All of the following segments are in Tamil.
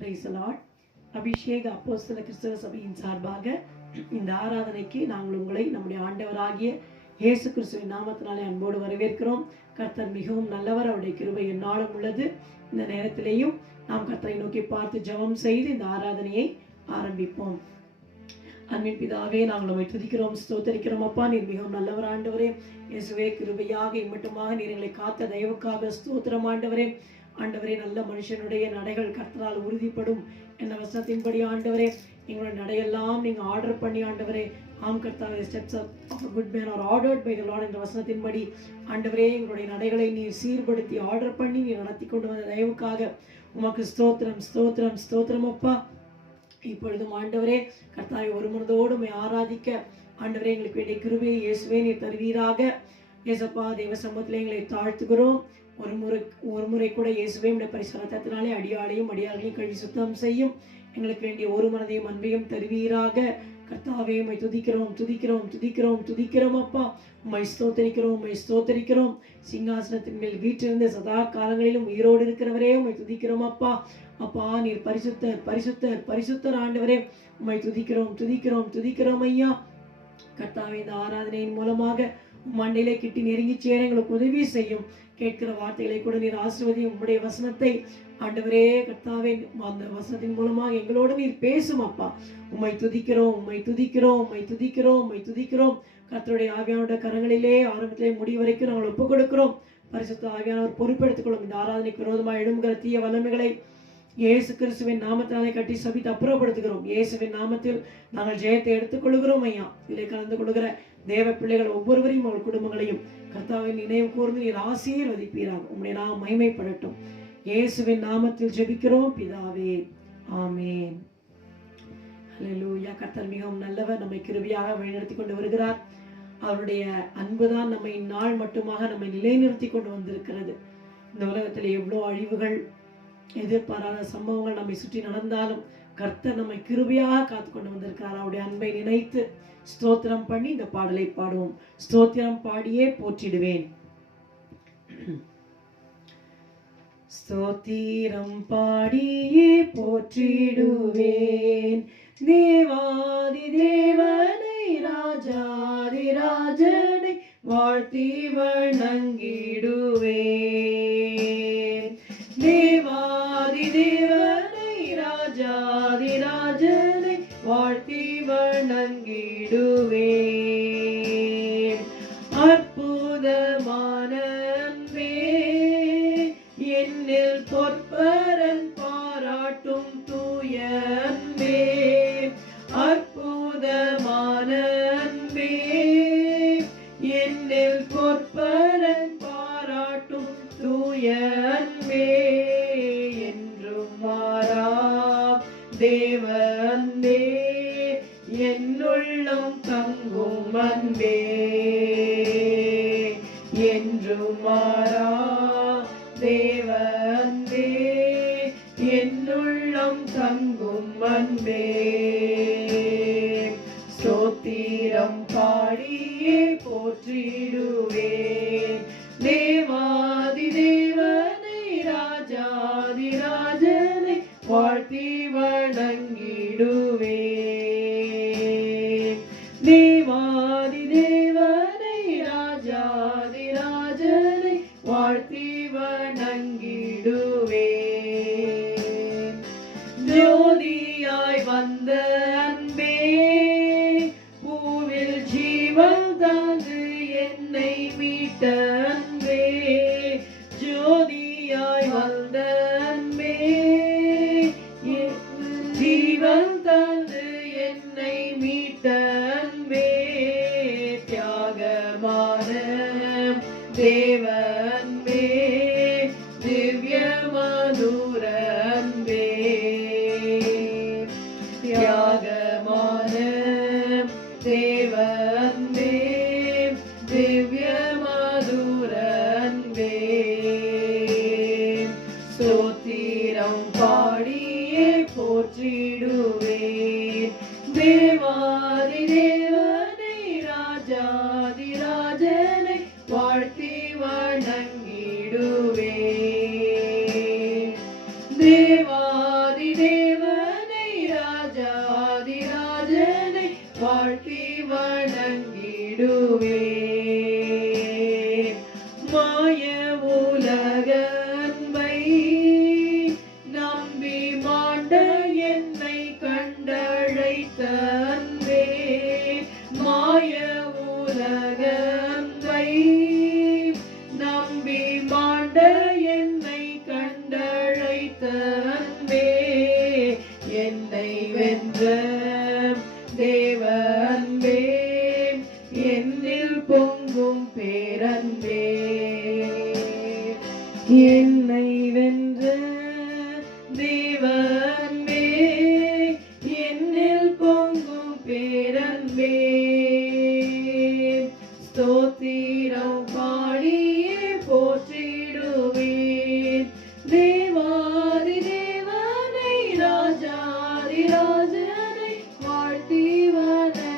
Praise the Lord. அபிஷேக அப்போஸ்தல கிறிஸ்தவ சபையின் சார்பாக இந்த ஆராதனைக்கு நாங்கள் உங்களை நம்முடைய ஆண்டவராகிய இயேசு கிறிஸ்துவின் நாமத்தினாலே அன்போடு வரவேற்கிறோம். கர்த்தர் மிகவும் நல்லவர், அவருடைய கிருபை எந்நாளும் உள்ளது. இந்த நேரத்திலேயும் நாம் கர்த்தரை நோக்கி பார்த்து ஜெபம் செய்து இந்த ஆராதனையை ஆரம்பிப்போம். அன்பின் பிதாவே, நாங்கள் உம்மை துதிக்கிறோம், ஸ்தோத்தரிக்கிறோம். அப்பா, நீர் மிகவும் நல்லவர் ஆண்டவரே. இயேசுவே, கிருபையாக இம்மட்டுமாக நீர் எங்களை காத்த தயவுக்காக ஸ்தோத்திரம் ஆண்டவரே. ஆண்டவரே, நல்ல மனுஷனுடைய நடைகள் கர்த்தரால் உறுதிப்படும் என்ற வசனத்தின்படி ஆண்டவரே, எங்களுடைய நடையெல்லாம் நீங்க ஆர்டர் பண்ணி ஆண்டவரே, ஆம் கர்த்தாவே, steps of a good man are ordered by the Lord என்ற வசனத்தின்படி ஆண்டவரே, எங்களுடைய நடைகளை நீ சீர்படுத்தி ஆர்டர் பண்ணி நீ நடத்தி கொண்டு வந்த தயவுக்காக உமக்கு ஸ்தோத்திரம் ஸ்தோத்திரம் ஸ்தோத்திரம் அப்பா. இப்பொழுதும் ஆண்டவரே கர்த்தாவை ஒரு மனதோடு ஆராதிக்க ஆண்டவரே எங்களுக்கு வேண்டிய கிருபையை இயேசுவே நீர் தருவீராக. இயேசப்பா, தேவ சமூகத்திலே எங்களை தாழ்த்துகிறோம். ஒரு முறை கூட இயேசுவே உடைய பரிசுத்த ரத்தத்தினாலே அடியாளையும் அடியார்களையும் கழுவி சுத்தம் செய்யும். எங்களுக்கு வேண்டிய ஒரு மனதையும் அன்பையும் தருவீராக. கர்த்தாவே, உம்மை துதிக்கிறோம் துதிக்கிறோம் துதிக்கிறோம் துதிக்கிறோம் அப்பா. உம்மை ஸ்தோத்தரிக்கிறோம் உம்மை ஸ்தோத்தரிக்கிறோம். சிங்காசனத்தின் மேல் வீற்றிருந்த சதா காலங்களிலும் உயிரோடு இருக்கிறவரே, உம்மை துதிக்கிறோம் அப்பா. அப்பா, நீர் பரிசுத்தர் பரிசுத்தர் பரிசுத்தர் ஆண்டவரே, உம்மை துதிக்கிறோம் துதிக்கிறோம் துதிக்கிறோம் ஐயா. கர்த்தாவே, இந்த ஆராதனையின் மூலமாக மண்டையிலே கிட்டி நெருங்கி சேர எங்களுக்கு உதவி செய்யும். கேட்கிற வார்த்தைகளை கூட நீர் ஆசீர்வதியும். உம்முடைய வசனத்தை ஆண்டவரே கர்த்தாவே, அந்த வசனத்தின் மூலமாக எங்களோடு நீர் பேசும் அப்பா. உம்மை துதிக்கிறோம் உம்மை துதிக்கிறோம் உம்மை துதிக்கிறோம் உம்மை துதிக்கிறோம். கர்த்தருடைய ஆவியானோட கரங்களிலே ஆரம்பத்திலே முடிவு வரைக்கும் நாங்கள் ஒப்புக் கொடுக்கிறோம். பரிசுத்த ஆவியானவர் பொறுப்பெடுத்துக்கொள்ளும். இந்த ஆராதனைக்கு விரோதமாக எழும்புகிற தீய வல்லமைகளை இயேசு கிறிஸ்துவின் நாமத்தினாலே கட்டி சபித்து அப்புறப்படுத்துகிறோம். இயேசுவின் நாமத்தில் நாங்கள் ஜெயத்தை எடுத்துக்கொள்கிறோம் ஐயா. இதில் கலந்து கொள்கிற தேவ பிள்ளைகள் ஒவ்வொருவரையும் அவள் குடும்பங்களையும் கர்த்தாவின் நினைவு கூர்ந்து நீர் ஆசீர்வதிப்பீராக. உம்முடைய நாமம் மகிமைப்படட்டும். இயேசுவின் நாமத்தில் ஜெபிக்கிறோம் பிதாவே, ஆமென். ஹல்லேலூயா. கர்த்தர் மிகவும் நல்லவர், நம்மை கிருபையாக வழிநடத்தி கொண்டு வருகிறார். அவருடைய அன்புதான் நம்மை நாள் மட்டுமாக நம்மை நிலைநிறுத்தி கொண்டு வந்திருக்கிறது. இந்த உலகத்தில் எவ்வளோ அழிவுகள், எதிர்பாராத சம்பவங்கள் நம்மை சுற்றி நடந்தாலும் கர்த்தர் நம்மை கிருபையாக காத்து கொண்டு வந்திருக்கிறார். அவருடைய அன்பை நினைத்து ஸ்தோத்திரம் பண்ணி இந்த பாடலை பாடுவோம். ஸ்தோத்திரம் பாடியே போற்றிடுவேன். ஸ்தோத்திரம் பாடியே போற்றிடுவேன் தேவாதி தேவனை ராஜாதி ராஜனை வாழ்த்தி வணங்கிடுவேன். தேவாதி தேவனை ராஜாதி ராஜனை வாழ்த்தி வணங்கிடுவேன். அற்புதமான அன்பே என்னில் பொற்பரன் பாராட்டும் தூய அன்பே. அற்புதமான அன்பே என்னில் பொற்பரன் பாராட்டும் தூய அன்பே. என்றும் மாறா தேவ அன்பே, என்னுள்ளம் தங்கும் அன்பே. என்றும் மாறா தேவ அன்பே, என்னுள்ளம் தங்கும் அன்பே. ஸ்தோத்திரம் பாடியே போற்றிடுவேன் தேவாதி தேவனை ராஜாதி ராஜனை வாழ்த்தி வணங்கிடுவேன். தேவாதி தேவனை ராஜாதி ராஜனை வாழ்த்தி வணங்கிடுவேன். ஜோதியாய் வந்த அன்பே, பூவில் ஜீவன் தந்து என்னை மீட்ட அன்பே. ஜோதியாய் வந்த அன்பே, ஜீவன் தந்து என்னை மீட்ட அன்பே. தியாகமான தேவ அன்பே, திவ்ய மதுர அன்பே. தியாகமான தேவ அன்பே, திவ்ய மதுர அன்பே. ஸ்தோத்திரம் பாடியே போற்றிடுவேன் தேவாதி தேவனை ராஜாதி ராஜனை வாழ்த்தி வணங்கிடுவேன். தேவாதி அன்பே என்னை வென்ற தேவ அன்பே என்னில் பொங்கும் பேரன்பே என்னை வென்ற தேவ அன்பே என்னில் பொங்கும் பேரன்பே ஸ்தோத்திரம் பாடியே போற்றிடுவேன் தேவாதி தேவனை ராஜாதி ராஜனை வாழ்த்தி வணங்கிடுவேன்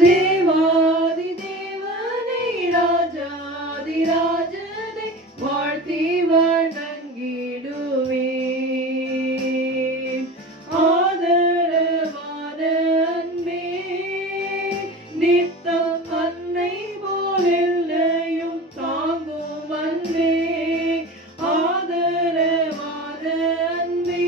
தேவாதி தேவனை ராஜாதி ராஜனை வாழ்த்தி வணங்கிடுவேன் ஆதரவான அன்பே நித்தம் அன்னை போல் எல்லையும் தாங்கும் அன்பே ஆதரவான அன்பே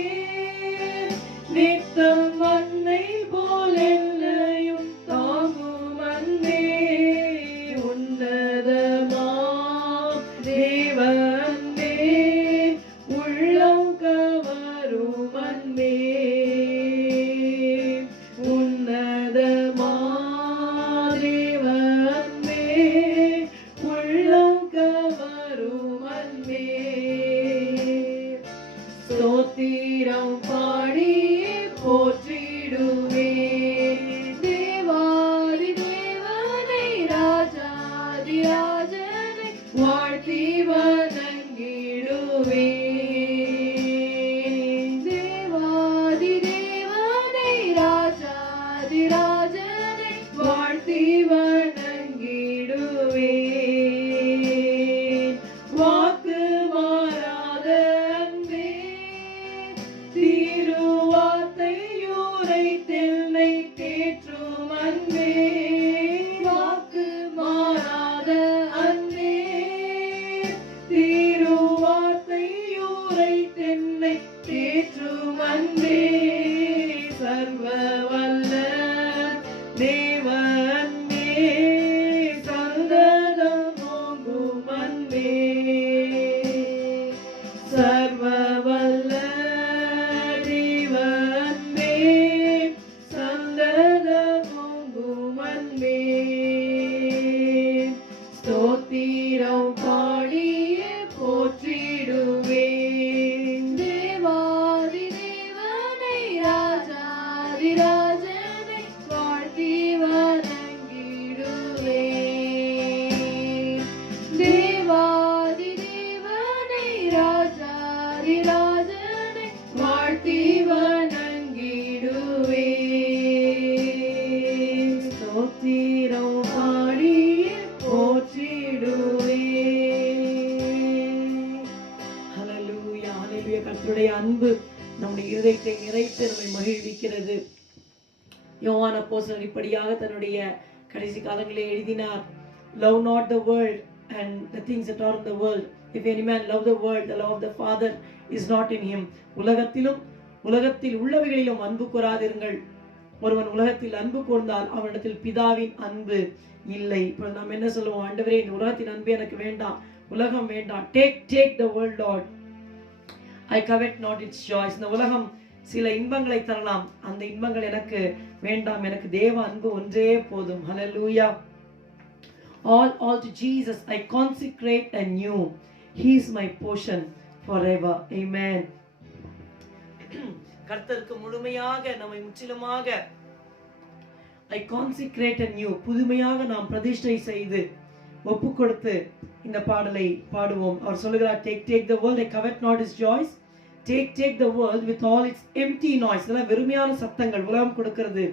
நித்தம் அன்னை போல் எல்லையும் தாங்கும் அன்பே உன்னதமா தேவ அன்பே உள்ளம் கவரும் அன்பே உன்னதமா தேவ அன்பே உள்ளம் கவரும் அன்பே ஸ்தோத்திரம் பாடி போற்றிடுவேன் தேவாதி தேவனை ராஜாதி ராஜனை வாழ்த்தி வணங்கிடுவேன் தேவாதி தேவனை ராஜாதி ராஜனை வாழ்த்தி வணங்கிடுவேன் வாக்கு மாறாத அன்பே திருவார்த்தையூரை தென்னை தேற்றும் அன்பே வாக்கு மாறாத அன்பே திருவார்த்தையூரை தென்னை தேற்றும் அன்பே சர்வ வல்ல தேவ அன்பே சந்ததம் ஓங்கும் அன்பே சர்வ வல்ல தேவ அன்பே சந்ததம் ஓங்கும் அன்பே ஸ்தோத்திரம் பாடியே போற்றிடுவேன் தேவாதி தேவனை ராஜாதி ராஜனை வாழ்த்தி வணங்கிடுவேன் தேவாதி தேவனை ராஜாதி ராஜனை வாழ்த்தி வணங்கிடுவேன் ஸ்தோத்திரம் பாடியே போற்றிடுவேன் ஹல்லேலூயா ஹல்லேலூயா கர்த்தருடைய அன்பு நம்முடைய இருதயத்தை நிறைத்து நம்மை மகிழ்விக்கிறது யோவான் அப்போஸ்தலன் இப்படியாக தன்னுடைய கடைசி காலங்களிலே எழுதினார் love not the world and the things that are in the world if any man love the world the love of the father is not in him உலகத்தில் உள்ளவைகளிலும் அன்பு கூறாதிருங்கள் ஒருவன் உலகத்தில் அன்பு கூர்ந்தால் அவனிடத்தில் பிதாவின் அன்பு இல்லை இப்போ நாம் என்ன சொல்லுவோம் ஆண்டவரே இந்த உலகத்தின் அன்பு எனக்கு வேண்டாம் உலகம் வேண்டாம் take the world Lord I covet not its joys இந்த உலகம் சில இன்பங்களை தரலாம் அந்த இன்பங்கள் எனக்கு வேண்டாம் எனக்கு தேவ அன்பு ஒன்றே போதும் hallelujah all to Jesus I consecrate anew he is my portion forever amen கர்த்தருக்கு முழுமையாக நம்மை முற்றிலுமாக I consecrate anew புதுமையாக நாம் பிரதிஷ்டை செய்து ஒப்பு கொடுத்து இந்த பாடலை பாடுவோம் அவர் சொல்லுகிறார் take the world I covet not its joys take the world with all its empty noise இதெல்லாம் வெறுமையான சத்தங்கள் உலகம் கொடுக்கிறது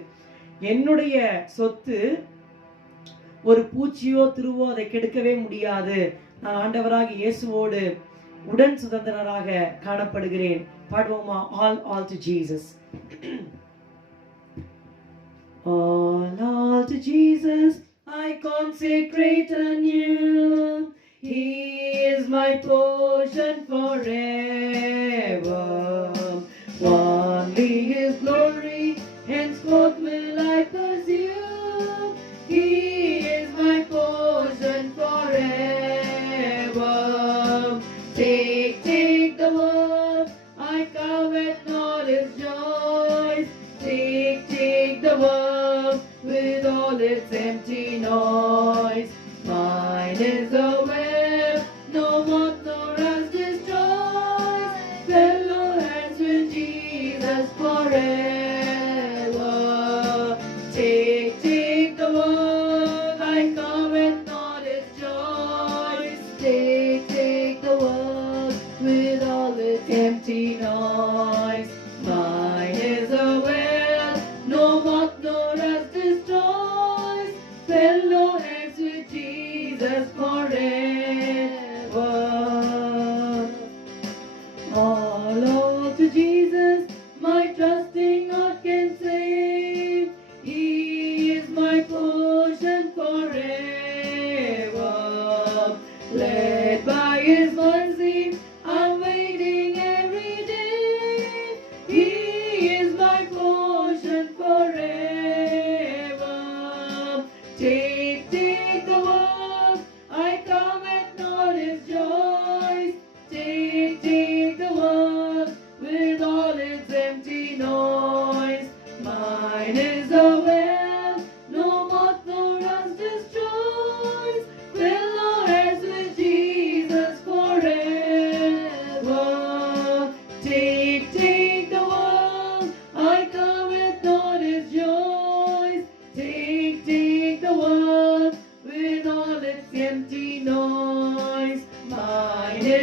என்னுடைய சொத்து ஒரு பூச்சியோ திருவோ அதை கெடுக்கவே முடியாது நான் ஆண்டவராக இயேசுவோடு உடன் சுதந்திரராக காணப்படுகிறேன் பாடுவோமா all to Jesus all to Jesus I consecrate anew he is my portion forever only his glory henceforth will I pursue he is my portion forever take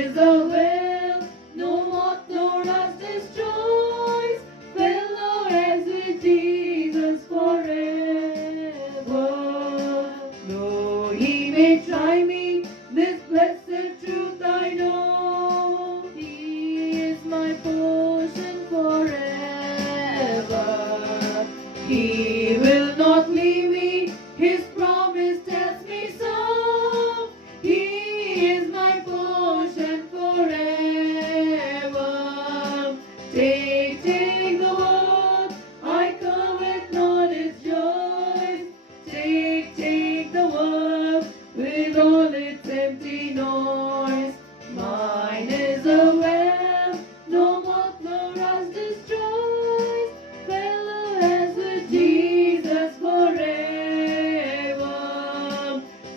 is the well, no moth nor rust destroys. Fellow as with Jesus forever. Though he may try me, this blessed truth I know. He is my portion forever. He will not leave me. His promise tells me so. He is my portion forever. Take the world, I covet not its joys. Take the world with all its empty noise. Mine is a well, no moth nor rust destroys. Fellow as with Jesus forever.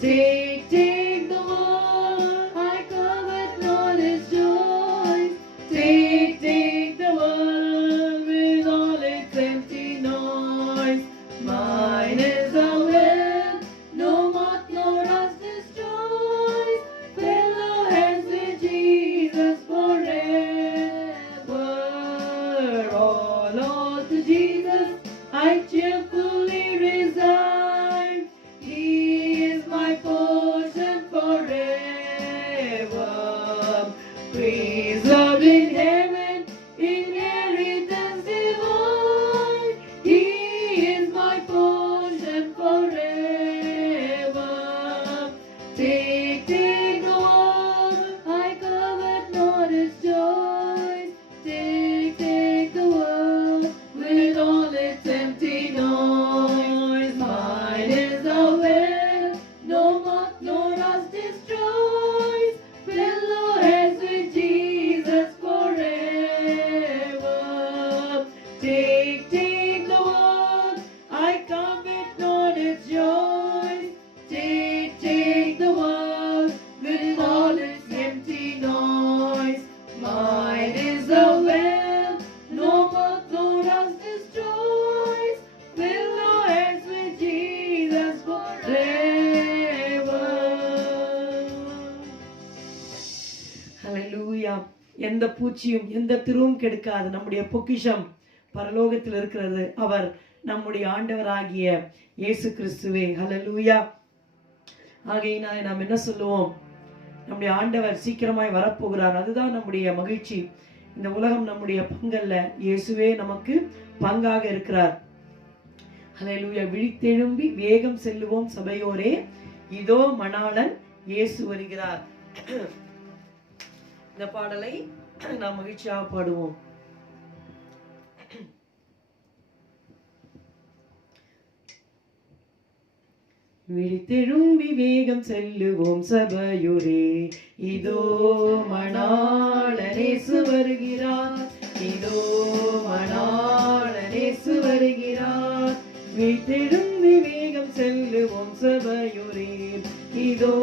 Take the world, I covet not its joys. Take the world with all its empty noise. Mine is a well, no moth nor rust destroys. Fellow as with Jesus forever. All to Jesus I cheerfully resign. He is my portion forever. Preserved in heaven, inheritance divine. He is my portion forever. Take the world, I covet not its joys. Take the world with all its empty noise. Mine is the well, no moth nor rust destroys. Fellow as with Jesus forever. Take the world, I covet not its joys. Take the world with all its empty noise. Mine is the well, no moth nor rust destroys. Fellow as with Jesus forever. Hallelujah. எந்த பூச்சியும் எந்த திருவும் கெடுக்காது. நம்முடைய பொக்கிஷம் பரலோகத்தில் இருக்கிறது. அவர் நம்முடைய ஆண்டவராகிய இயேசு கிறிஸ்துவே. ஹல்லேலூயா. ஆகையினாலே நாம் என்ன சொல்லுவோம்? நம்முடைய ஆண்டவர் சீக்கிரமாய் வரப்போகிறார். அதுதான் நம்முடைய மகிழ்ச்சி. இந்த உலகம் நம்முடைய பங்கல்ல, இயேசுவே நமக்கு பங்காக இருக்கிறார். ஹல்லேலூயா. விழித்தெழும்பி வேகம் செல்லுவோம் சபையோரே, இதோ மணாளன் இயேசு வருகிறார். இந்த பாடலை நாம் மகிழ்ச்சியாக பாடுவோம். விழித்தெழும்பி வேகம் செல்லுவோம் சபையோரே, இதோ மணாளன் இயேசு வருகிறார். இதோ மணாளன் இயேசு வருகிறார். விழித்தெழும்பி வேகம் செல்லுவோம் சபையோரே, இதோ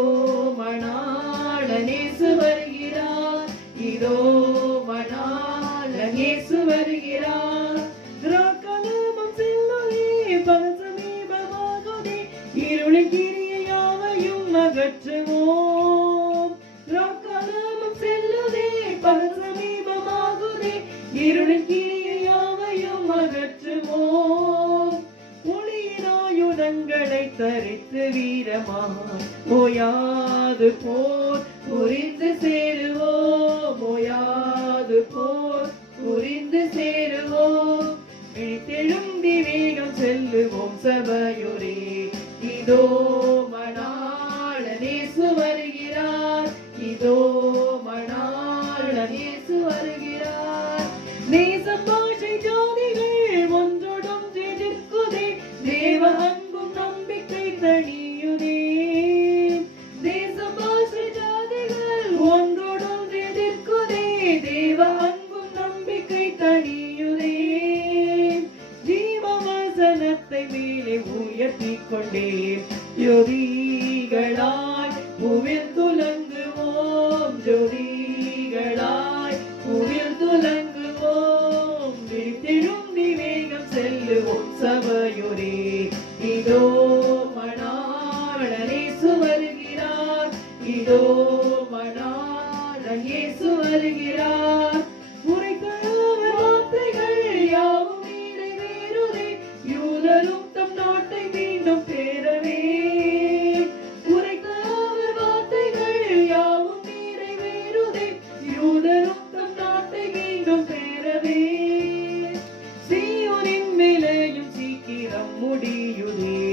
மணாளன் இயேசு வருகிறார். இதோ மணாளன் இயேசு வருகிறார். திராக்கலமும் செல்லுதே, பகல் சமீபமாகுதே, இருளின் கிரியை யாவையும் அகற்றுவோம். திராக்கலமும் செல்லுதே, பகல் சமீபமாகுதே, இருளின் கிரியை யாவையும் அகற்றுவோம். ஒளியினாயுதங்களை தரித்து வீரமாக ஓயாது போர் புரிந்து சேருவோம். ஓயாது போர் புரிந்து சேருவோம். விழித்தெழும்பி வேகம் செல்லுவோம் சபையோரே, இதோ மணாளன் இயேசு வருகிறார். இதோ மணாளன் இயேசு வருகிறார். தேச பாஷை ஜாதிகள் ஒன்றோடும் எதிர்க்குதே, தேவ அன்பும் நம்பிக்கை தணியுதே. தேச பாஷை ஜாதிகள் ஒன்றோடும் எதிர்க்குதே, தேவ அன்பும் நம்பிக்கை தணியுதே. ஜீவவசனத்தை மேலே உயர்த்திக் கொண்டே ஜோதிகளாய் பூவில் துலங்குவோம். ஜோதிகளாய் பூவில் துலங்குவோம். விழித்தெழும்பி வேகம் செல்லுவோம் சபையோரே, இதோ மணாளன் இயேசு வருகிறார். இதோ மணாளன் இயேசு வருகிறார். உரைத்தவர் வார்த்தைகள் யாவும் நிறைவேறுதே, யூதரும் தம் நாட்டை மீண்டும் பெறவே. உரைத்தவர் வார்த்தைகள் யாவும் நிறைவேறுதே, யூதரும் தம் நாட்டை மீண்டும் பெறவே. சீயோனின் மேலேயும் சீக்கிரம் முடியுதே,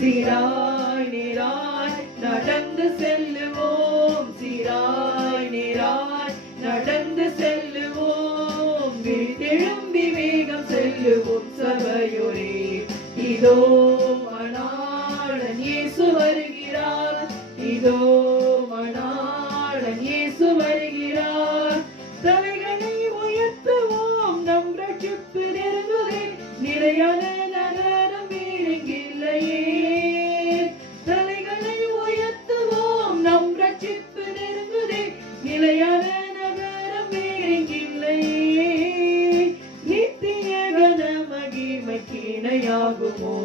சீராய் நேராய் நடந்து செல்லுவோம், சீராய் நேராய் நடந்து செல்லுவோம். விழித்தெழும்பி வேகம் செல்லுவோம் சபையோரே, இதோ மணாளன் இயேசு வருகிறார், இதோ மணாளன் இயேசு வருகிறார். தலைகளை உயர்த்துவோம், நம் ரட்சிப்பு நெருங்குதே, நிலையான நகரம் வேறெங்கில்லையே. தலைகளை உயர்த்துவோம், நம் ரட்சிப்பு நெருங்குதே, நிலையான நகரம் வேறெங்கில்லையே. நித்திய கன மகிமைக்கு இணையாகுமோ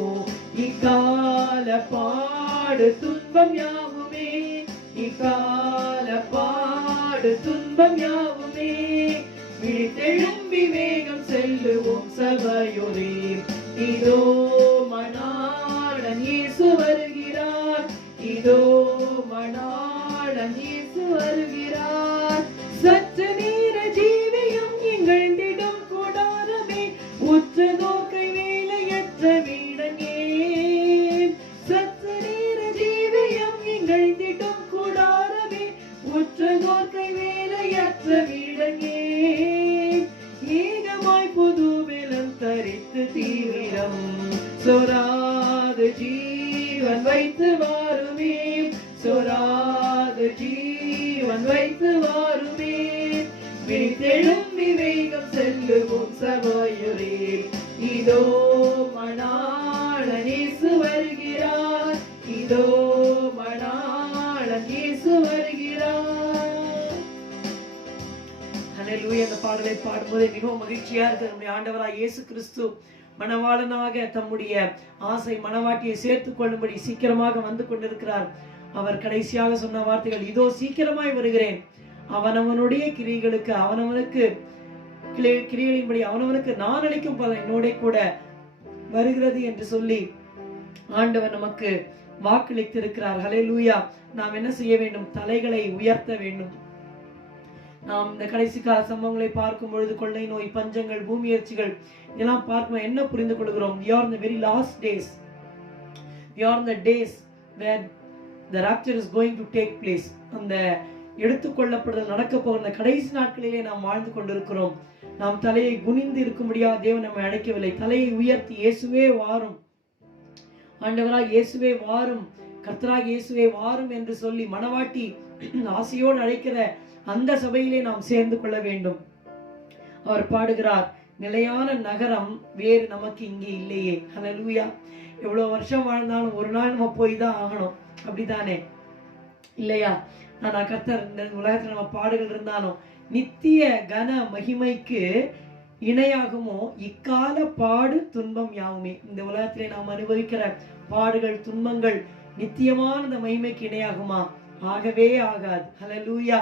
இக்கால பாடு துன்பம் யாவுமே, இக்கால பாடு துன்பம் யாவுமே. விழித்தெழும்பி வேகம் செல்லுவோம் சபையோரே, இதோ மணாளன் இயேசு வருகிறார், இதோ மணாளன் இயேசு வருகிறார். சற்று நேர ஜீவியம் எங்கழ்ந்திடும் கூடாரமே, உற்ற நோக்கை வேலையற்ற வீடங்கே. சற்று நேர ஜீவியம் எங்கழ்ந்திடும் கூடாரமே, உற்ற நோக்கை வேலையற்ற வீடங்கே. ஏகமாய் புது வெலம் தரித்து தீவிரம் சொராது ஜீவன் வைத்து வாருமே, சொராது ஜீவன் வைத்து வாருமே. விழித்தெழும்பி வேகம் செல்லுவோம் சபையோரே, இதோ மணாளன் இயேசு வருகிறார், இதோ மணாளன் இயேசு வருகிறார். ஹல்லேலூயா. இந்த பாடலை பாடும்போது மிகவும் மகிழ்ச்சியா இருக்கு. நம்முடைய ஆண்டவராய் இயேசு கிறிஸ்து மணவாளனாக தம்முடைய ஆசை மணவாட்டியை சேர்த்துக் கொள்ளும்படி சீக்கிரமாக வந்து கொண்டிருக்கிறார். அவர் கடைசியாக சொன்ன வார்த்தைகள், இதோ சீக்கிரமாய் வருகிறேன், அவனவனுடைய கிரியைகளுக்கு அவனவனுக்கு கிரியைகளின்படி அவனவனுக்கு நான் அளிக்கும் பலன் என்னோட கூட வருகிறது என்று சொல்லி ஆண்டவர் நமக்கு வாக்களித்திருக்கிறார். ஹல்லேலூயா. நாம் என்ன செய்ய வேண்டும்? தலைகளை உயர்த்த வேண்டும். நாம் இந்த கடைசி கால சம்பவங்களை பார்க்கும் பொழுது கொள்ளை நோய், பஞ்சங்கள், பூமியர்ச்சிகள் இதெல்லாம் பார்க்கும் என்ன புரிந்து கொள்கிறோம்? We are in the very last days. We are in the days where the rapture is going to take place. அந்த எடுத்துக்கொள்ளப்படுதல் நடக்க போகிற கடைசி நாட்களிலே நாம் வாழ்ந்து கொண்டிருக்கிறோம். நாம் தலையை குனிந்து இருக்கும்படியா தேவன் நம்மை அழைக்கவில்லை. தலையை உயர்த்தி இயேசுவே வாரும், ஆண்டவராக இயேசுவே வாரும், கர்த்தராக இயேசுவே வாரும் என்று சொல்லி மணவாட்டி ஆசையோடு அழைக்கிற அந்த சபையிலே நாம் சேர்ந்து கொள்ள வேண்டும். அவர் பாடுகிறார், நிலையான நகரம் வேறு நமக்கு இங்கே இல்லையே. ஹல்லேலூயா. எவ்வளவு வருஷம் வாழ்ந்தாலும் ஒரு நாள் நம்ம போய் தான் ஆகணும், அப்படித்தானே? இல்லையா? நான் கர்த்தர் இந்த உலகத்துல நம்ம பாடுகள் இருந்தாலும் நித்திய கன மகிமைக்கு இணையாகுமோ இக்கால பாடு துன்பம் யாவுமே. இந்த உலகத்திலே நாம் அனுபவிக்கிற பாடுகள், துன்பங்கள் நித்தியமான இந்த மகிமைக்கு இணையாகுமா? ஆகவே ஆகாது. ஹல்லேலூயா.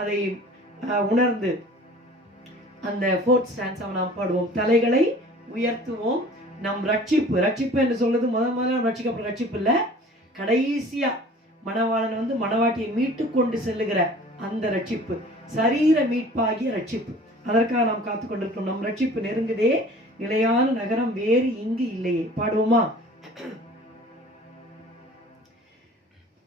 அதை உணர்ந்து அந்த ஃபோர்த் ஸ்டான்ஸை நாம் பாடுவோம். தலைகளை உயர்த்துவோம், நம் ரட்சிப்பு என்று சொல்றது முதல்ல ரட்சிக்கப்பட்ட ரட்சிப்பு இல்ல, கடைசியா மணவாளன் மணவாட்டியை மீட்டு கொண்டு செல்லுகிற அந்த ரட்சிப்பு, சரீர மீட்பாகிய ரட்சிப்பு. அதற்காக நாம் காத்து கொண்டிருக்கிறோம். நம் ரட்சிப்பு நெருங்குதே, நிலையான நகரம் வேறு இங்கு இல்லையே. பாடுவோமா?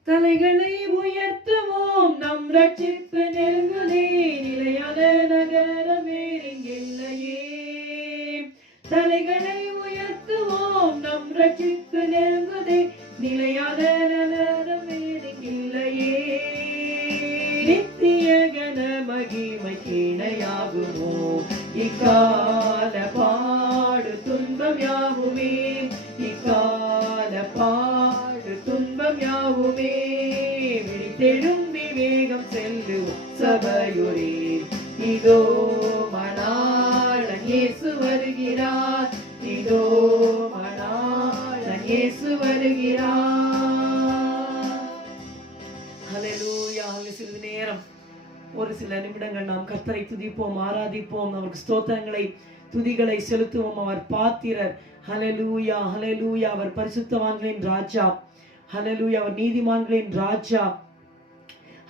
தலைகளை உயர்த்துவோம், நம் ரட்சிப்பு நெருங்குதே, நிலையான நகரம் வேறு இங்கு இல்லையே. தலைகளை உயர்த்துவோம், நம் ரட்சிப்பு நெருங்குதே, நிலையான நகரம் வேறு இங்கு இல்லையே. நித்திய கன மகிமைக்கு இணையாகுமோ இக்கால பாடு துன்பம் யாவுமே, இக்கால பாடு துன்பம் யாவுமே. விழித்தெழும்பி வேகம் செல்லுவோம் சபையோரே, இதோ மணாளன் இயேசு வருகிறார், இதோ மணாளன் இயேசு வருகிறார். ஹல்லேலூயா. சிறிது நேரம் ஒரு சில நிமிடங்கள் நாம் கர்த்தரை துதிப்போம், ஆராதிப்போம், அவருக்கு ஸ்தோத்திரங்களை துதிகளை செலுத்துவோம். அவர் பாத்திரர். ஹல்லேலூயா, ஹல்லேலூயா. அவர் பரிசுத்தவான்களின் ராஜா. ஹல்லேலூயா. அவர் நீதிமான்களின் ராஜா.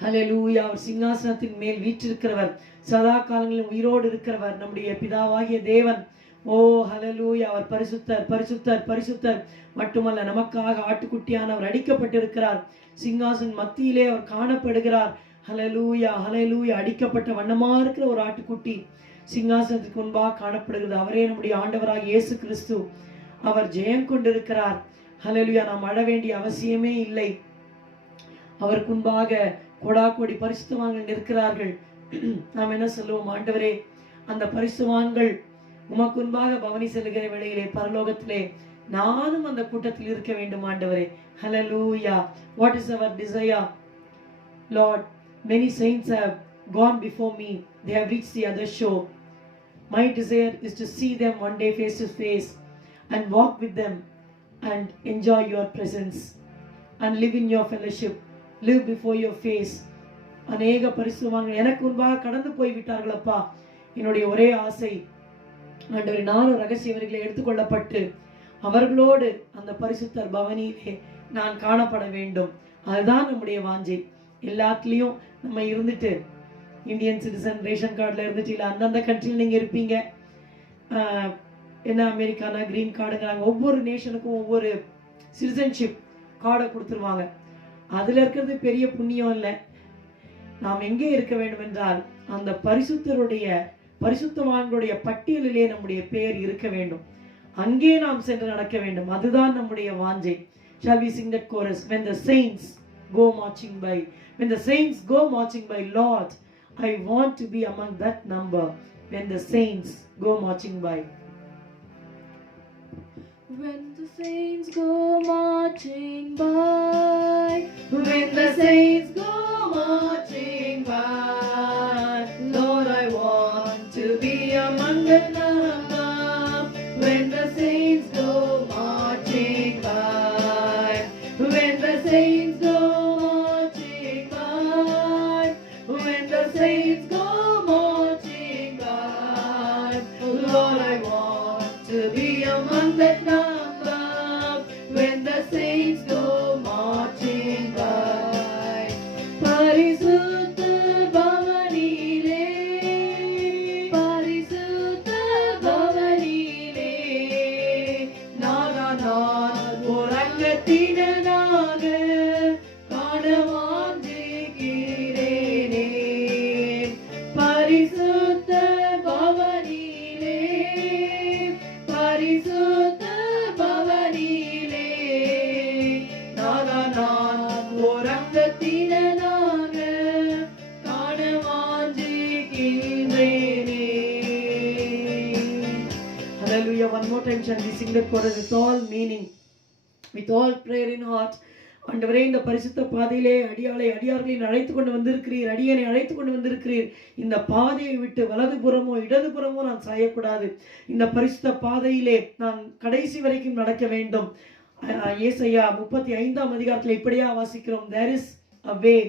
ஹல்லேலூயா. அவர் சிங்காசனத்தின் மேல் வீற்றிருக்கிறவர், சதா காலங்களிலும் உயிரோடு இருக்கிறவர், நம்முடைய பிதாவாகிய தேவன். ஓ ஹல்லேலூயா. அவர் பரிசுத்தர், பரிசுத்தர், பரிசுத்தர். மட்டுமல்ல, நமக்காக ஆட்டுக்குட்டியானவர் அடிக்கப்பட்டிருக்கிறார். சிங்காசன் மத்தியிலே அவர் காணப்படுகிறார். ஹல்லேலூயா, ஹல்லேலூயா. அடிக்கப்பட்ட வண்ணமா இருக்கிற ஒரு ஆட்டுக்குட்டி சிங்காசனத்துக்கு முன்பாக காணப்படுகிறது. அவரே நம்முடைய ஆண்டவராக இயேசு கிறிஸ்து. அவர் ஜெயம் கொண்டிருக்கிறார். ஹல்லேலூயா. நாம் அழ வேண்டிய அவசியமே இல்லை. அவருக்கு முன்பாக கொடா கோடி பரிசுத்தவான்கள் நிற்கிறார்கள். நாம் என்ன சொல்லுவோம்? ஆண்டவரே, அந்த பரிசுத்தவான்கள் உமக்கு முன்பாக பவனி செல்லுகிற வேளையிலே பரலோகத்திலே நானும் அந்த கூட்டத்தில் இருக்க வேண்டும் ஆண்டவரே. ஹல்லேலூயா. What is our desire, Lord? Many saints have gone before me. They have reached the other shore. My desire is to see them one day face to face and walk with them and enjoy your presence and live in your fellowship, live before your face. அநேக பரிசுத்தவான்கள் எனக்கு முன்பாக கடந்து போய் விட்டார்கள் அப்பா. என்னுடைய ஒரே ஆசை ஆண்டவரே, நானும் ரகசியவர்களை எடுத்துக்கொள்ளப்பட்டு அவர்களோடு அந்த பரிசுத்தர் பவனியிலே நான் காணப்பட வேண்டும். அதுதான் நம்முடைய வாஞ்சை. எல்லாத்துலேயும் நம்ம இருந்துட்டு இந்தியன் சிட்டிசன் ரேஷன் கார்டில் இருந்துட்டு இல்லை அந்தந்த கண்ட்ரியில் நீங்கள் இருப்பீங்க, என்ன அமெரிக்கானா கிரீன் கார்டுங்கிறாங்க. ஒவ்வொரு நேஷனுக்கும் ஒவ்வொரு சிட்டிசன்ஷிப் கார்டை கொடுத்துருவாங்க. அதில் இருக்கிறது பெரிய புண்ணியம் இல்லை. நாம் எங்கே இருக்க வேண்டும் என்றால் அந்த பரிசுத்தவான்களுடைய பட்டியலிலே நம்முடைய பெயர் இருக்க வேண்டும். அங்கே நாம் சென்று நடக்க வேண்டும். அதுதான் நம்முடைய வாஞ்சை. Shall we sing that chorus? When the saints go marching by, when the saints go marching by, Lord, I want to be among that number. When the saints go marching by. When the saints go marching by, when the saints go marching by, Lord, I want to be among the number. When the saints go marching by, when the saints go marching by, when the saints go marching by, Lord, I want to be among that number. When the saints go marching by, பரிசுத்த பவனிலே, பரிசுத்த பவனிலே, நான் உறங்கத்தினாக காண வாஞ்சிக்கிறேனே. பரிசுத்த பவனிலே, பரிசுத்த பவனிலே, நான் உறங்கத்தினாக காண வாஞ்சிக்கிறேனே. Hallelujah. One more time shall we sing that chorus with all meaning, with all prayer in heart. ஆண்டவரே, இந்த பரிசுத்த பாதையிலே அடியார்களின் அழைத்து கொண்டு வந்திருக்கிறீர், அடியனை அழைத்து கொண்டு வந்திருக்கிறீர். இந்த பாதையை விட்டு வலதுபுறமோ இடதுபுறமோ நான் சாயக்கூடாது. இந்த பரிசுத்த பாதையிலே நான் கடைசி வரைக்கும் நடக்க வேண்டும். ஏசாயா 35ஆம் அதிகாரத்தில் இப்படியா வாசிக்கிறோம், there is a way,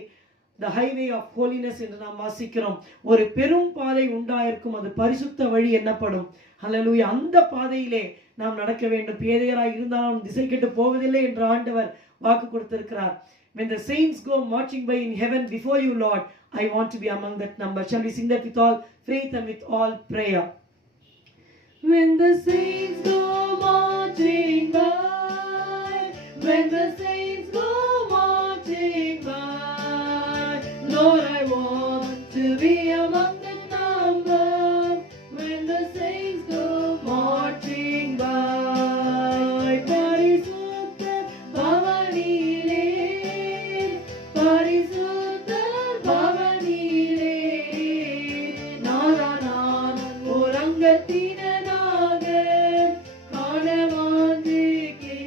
the highway of holiness என்று நாம் வாசிக்கிறோம். ஒரு பெரும் பாதை உண்டாயிருக்கும், அது பரிசுத்த வழி என்னப்படும். ஹல்லேலூயா. அந்த பாதையிலே நாம் நடக்க வேண்டும். பேதையராய் இருந்தாலும் திசை கெட்டு போவதில்லை என்று ஆண்டவர் வாக்கு கொடுத்திருக்கிறார். When the saints go marching by in heaven before you, Lord, I want to be among that number. Shall we sing that with all faith and with all prayer? When the saints go marching by, when the saints go marching by, Lord, I want to be among the number. When the saints go marching by, பரிசுத்த பவனிலே, பரிசுத்த பவனிலே, நான் உறங்கத்தினாக காண வாஞ்சிக்கிறேனே.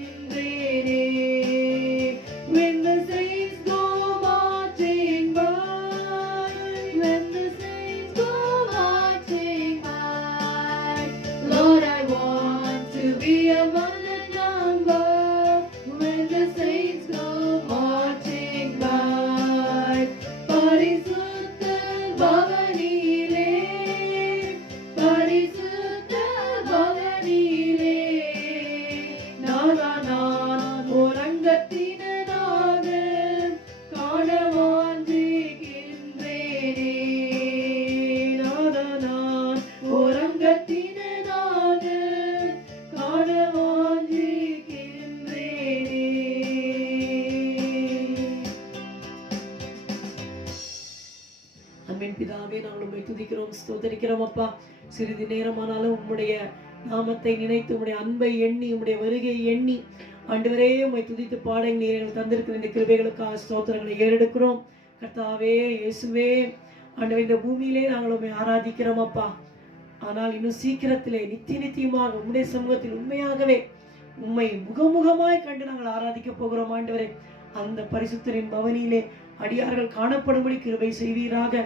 When the saints go marching by, when the saints go marching by, Lord, I want to be among the number. When the saints go marching by, பரிசுத்த ஸ்தோத்திரிக்கிறோம் அப்பா. சிறிது நேரமானாலும் உம்முடைய நாமத்தை நினைத்து, உம்முடைய அன்பை எண்ணி, உம்முடைய வருகையை எண்ணி ஆண்டவரே உம்மை துதித்து பாட நீர் எங்களுக்கு தந்திருக்கிற இந்த கிருபைகளுக்காக ஸ்தோத்திரங்களை ஏறெடுக்கிறோம். கர்த்தாவே இயேசுவே, ஆண்டவரே இந்த பூமியிலே நாங்கள் உம்மை ஆராதிக்கிறோம் அப்பா. ஆனால் இன்னும் சீக்கிரத்திலே நித்தியமாக உம்முடைய சமூகத்தில் உண்மையாகவே உம்மை முகமுகமாய் கண்டு நாங்கள் ஆராதிக்க போகிறோம் ஆண்டவரே. அந்த பரிசுத்தரின் பவனியிலே அடியார்கள் காணப்படும்படி கிருபை செய்வீராக.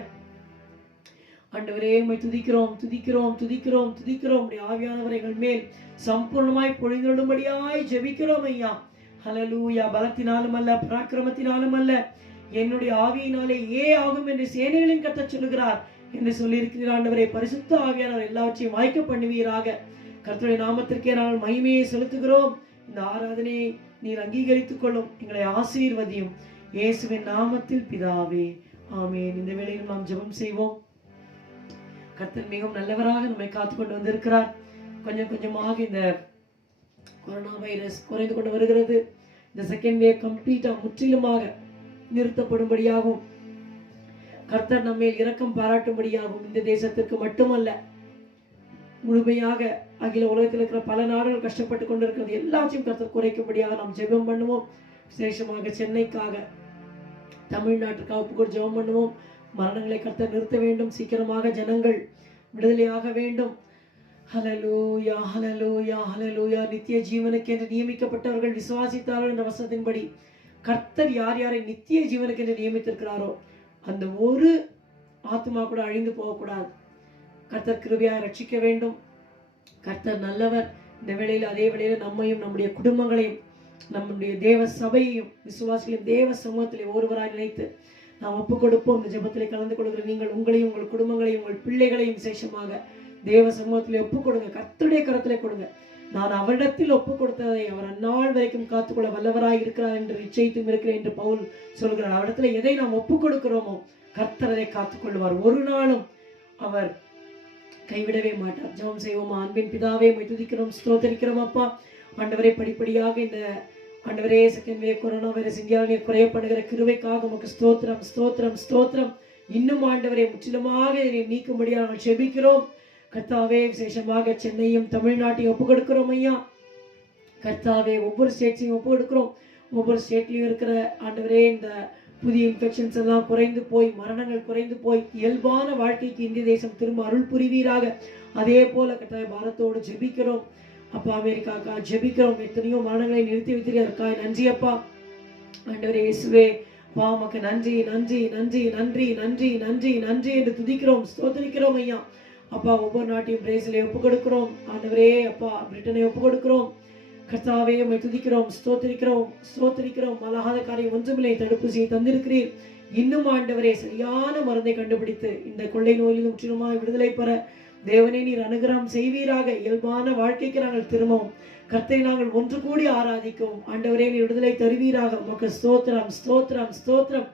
ஆண்டவரே உம்மை துதிக்கிறோம் துதிக்கிறோம் துதிக்கிறோம் துதிக்கிறோம். உம்முடைய ஆவியானவரை எங்கள் மேல் சம்பூர்ணமாய் பொழிந்துள்ளபடியாய் ஜெபிக்கிறோம் ஐயா. ஹல்லேலூயா. பலத்தினாலும் அல்ல, பராக்கிரமத்தினாலும் அல்ல, என்னுடைய ஆவியினாலே ஆகும் என்று சேனைகளின் கர்த்தர் சொல்லுகிறார் என்று சொல்லியிருக்கிறார் ஆண்டவரே. பரிசுத்த ஆவியானவர் எல்லாவற்றையும் வாய்க்க பண்ணுவீராக. கர்த்தருடைய நாமத்திற்கே நாங்கள் மகிமையை செலுத்துகிறோம். இந்த ஆராதனையை நீர் அங்கீகரித்துக் கொள்ளும், எங்களை ஆசீர்வதியும். இயேசுவின் நாமத்தில் பிதாவே, ஆமென். இந்த வேளையில் நாம் ஜெபம் செய்வோம். கர்த்தர் மிகவும் நல்லவராக நம்மை காத்துக்கொண்டு வந்திருக்கிறார். கொஞ்சம் கொஞ்சமாக இந்த கொரோனா வைரஸ் குறைந்து கொண்டு வருகிறது. இந்த செகண்ட் வேவ் கம்ப்ளீட்டா முற்றிலுமாக நிறுத்தப்படும்படியாகும், கர்த்தர் நம்மேல் இரக்கம் பாராட்டும்படியாகும். இந்த தேசத்திற்கு மட்டுமல்ல, முழுமையாக அகில உலகத்தில் இருக்கிற பல நாடுகள் கஷ்டப்பட்டு கொண்டிருக்கிறது எல்லாத்தையும் கர்த்தர் குறைக்கும்படியாக நாம் ஜெபம் பண்ணுவோம். விசேஷமாக சென்னைக்காக, தமிழ்நாட்டுக்காக ஒப்புக்கொண்டு ஜெபம் பண்ணுவோம். மரணங்களை கர்த்தர் நிறுத்த வேண்டும். சீக்கிரமாக ஜனங்கள் விடுதலையாக வேண்டும். ஹல்லேலூயா ஹல்லேலூயா ஹல்லேலூயா. நித்திய ஜீவனுக்கு என்று நியமிக்கப்பட்டவர்கள் விசுவாசித்தார்கள் என்ற வசனத்தின்படி கர்த்தர் யார் யாரை நித்திய ஜீவனுக்கு என்று நியமித்திருக்கிறாரோ அந்த ஒரு ஆத்மா கூட அழிந்து போகக்கூடாது. கர்த்தர் கிருபையாக ரட்சிக்க வேண்டும். கர்த்தர் நல்லவர். இந்த வேளையில் அதே வேளையில் நம்மையும் நம்முடைய குடும்பங்களையும் நம்முடைய தேவ சபையையும் விசுவாசிகளையும் தேவ சமூகத்திலே ஒருவராய் நினைத்து நாம் ஒப்புக் கொடுப்போம். இந்த ஜெபத்திலே கலந்து கொள்கிற நீங்கள் உங்களையும் உங்கள் குடும்பங்களையும் உங்கள் பிள்ளைகளையும் விசேஷமாக தேவ சமூகத்திலே ஒப்புக் கொடுங்க. கர்த்தருடைய கரத்திலே கொடுங்க. நான் அவரிடத்தில் ஒப்புக் கொடுத்ததை அவர் அந்நாள் வரைக்கும் காத்துக்கொள்ள வல்லவராய் இருக்கிறார் என்று நிச்சயித்தும் இருக்கிறேன் என்று பவுல் சொல்கிறார். அவரிடத்துல எதை நாம் ஒப்புக் கொடுக்கிறோமோ கர்த்தர் அதை காத்துக்கொள்வார். ஒரு நாளும் அவர் கைவிடவே மாட்டார். ஜெபம் செய்வோமா? அன்பின் பிதாவே, உம்மை துதிக்கிறோம் ஸ்தோத்திரிக்கிறோம் அப்பா. ஆண்டவரே, படிப்படியாக இந்த ஆண்டவரே செகண்ட் வேவ் கொரோனா வைரஸ் இந்தியாவில் குறையப்படுகிற கிருபைக்காக உமக்கு ஸ்தோத்திரம் ஸ்தோத்திரம் ஸ்தோத்திரம். இன்னும் ஆண்டவரே முற்றிலுமாக இதை நீக்கும்படியாக நாங்கள் ஜெபிக்கிறோம். கர்த்தாவே, விசேஷமாக சென்னையும் தமிழ்நாட்டையும் ஒப்புக் கொடுக்கிறோம் ஐயா. கர்த்தாவே, ஒவ்வொரு ஸ்டேட்ஸையும் ஒப்புக் கொடுக்கிறோம். ஒவ்வொரு ஸ்டேட்லையும் இருக்கிற ஆண்டவரே இந்த புதிய இன்ஃபெக்ஷன்ஸ் எல்லாம் குறைந்து போய், மரணங்கள் குறைந்து போய், இயல்பான வாழ்க்கைக்கு இந்திய தேசம் திரும்ப அருள் புரிவீராக. அதே போல கர்த்தாவே பாரத்தோடு ஜெபிக்கிறோம் அப்பா. அமெரிக்காக்கா ஜெபிக்கிறோம். எத்தனையோ மரணங்களை நிறுத்தி வைத்திருக்காய், நன்றி அப்பா. ஆண்டவரே இயேசுவே, அப்பா உமக்கு நன்றி நன்றி நன்றி நன்றி நன்றி நன்றி நன்றி என்று துதிக்கிறோம் ஸ்தோத்திரிக்கிறோம் ஐயா. அப்பா, ஒவ்வொரு நாட்டையும் பிரேசிலை ஒப்புக் கொடுக்கிறோம் ஆண்டவரே. அப்பா, பிரிட்டனை ஒப்புக் கொடுக்கிறோம். கர்த்தாவே, உம்மை துதிக்கிறோம் ஸ்தோத்திரிக்கிறோம் ஸ்தோத்திரிக்கிறோம். மலாகாத காரியம் ஒன்றுமில்லை, தடுப்பூசியை தந்திருக்கிறீர். இன்னும் ஆண்டவரே சரியான மருந்தை கண்டுபிடித்து இந்த கொள்ளை நோயிலிருந்து முற்றிலுமாய் விடுதலை பெற தேவனே நீர் அனுகிரகம் செய்வீராக. இயல்பான வாழ்க்கைக்கு நாங்கள் திரும்பவும் கர்த்தரை நாங்கள் ஒன்று கூடி ஆராதிக்கவும் ஆண்டவரே நீர் விடுதலை தருவீராக. உமக்கு ஸ்தோத்திரம் ஸ்தோத்திரம் ஸ்தோத்திரம்.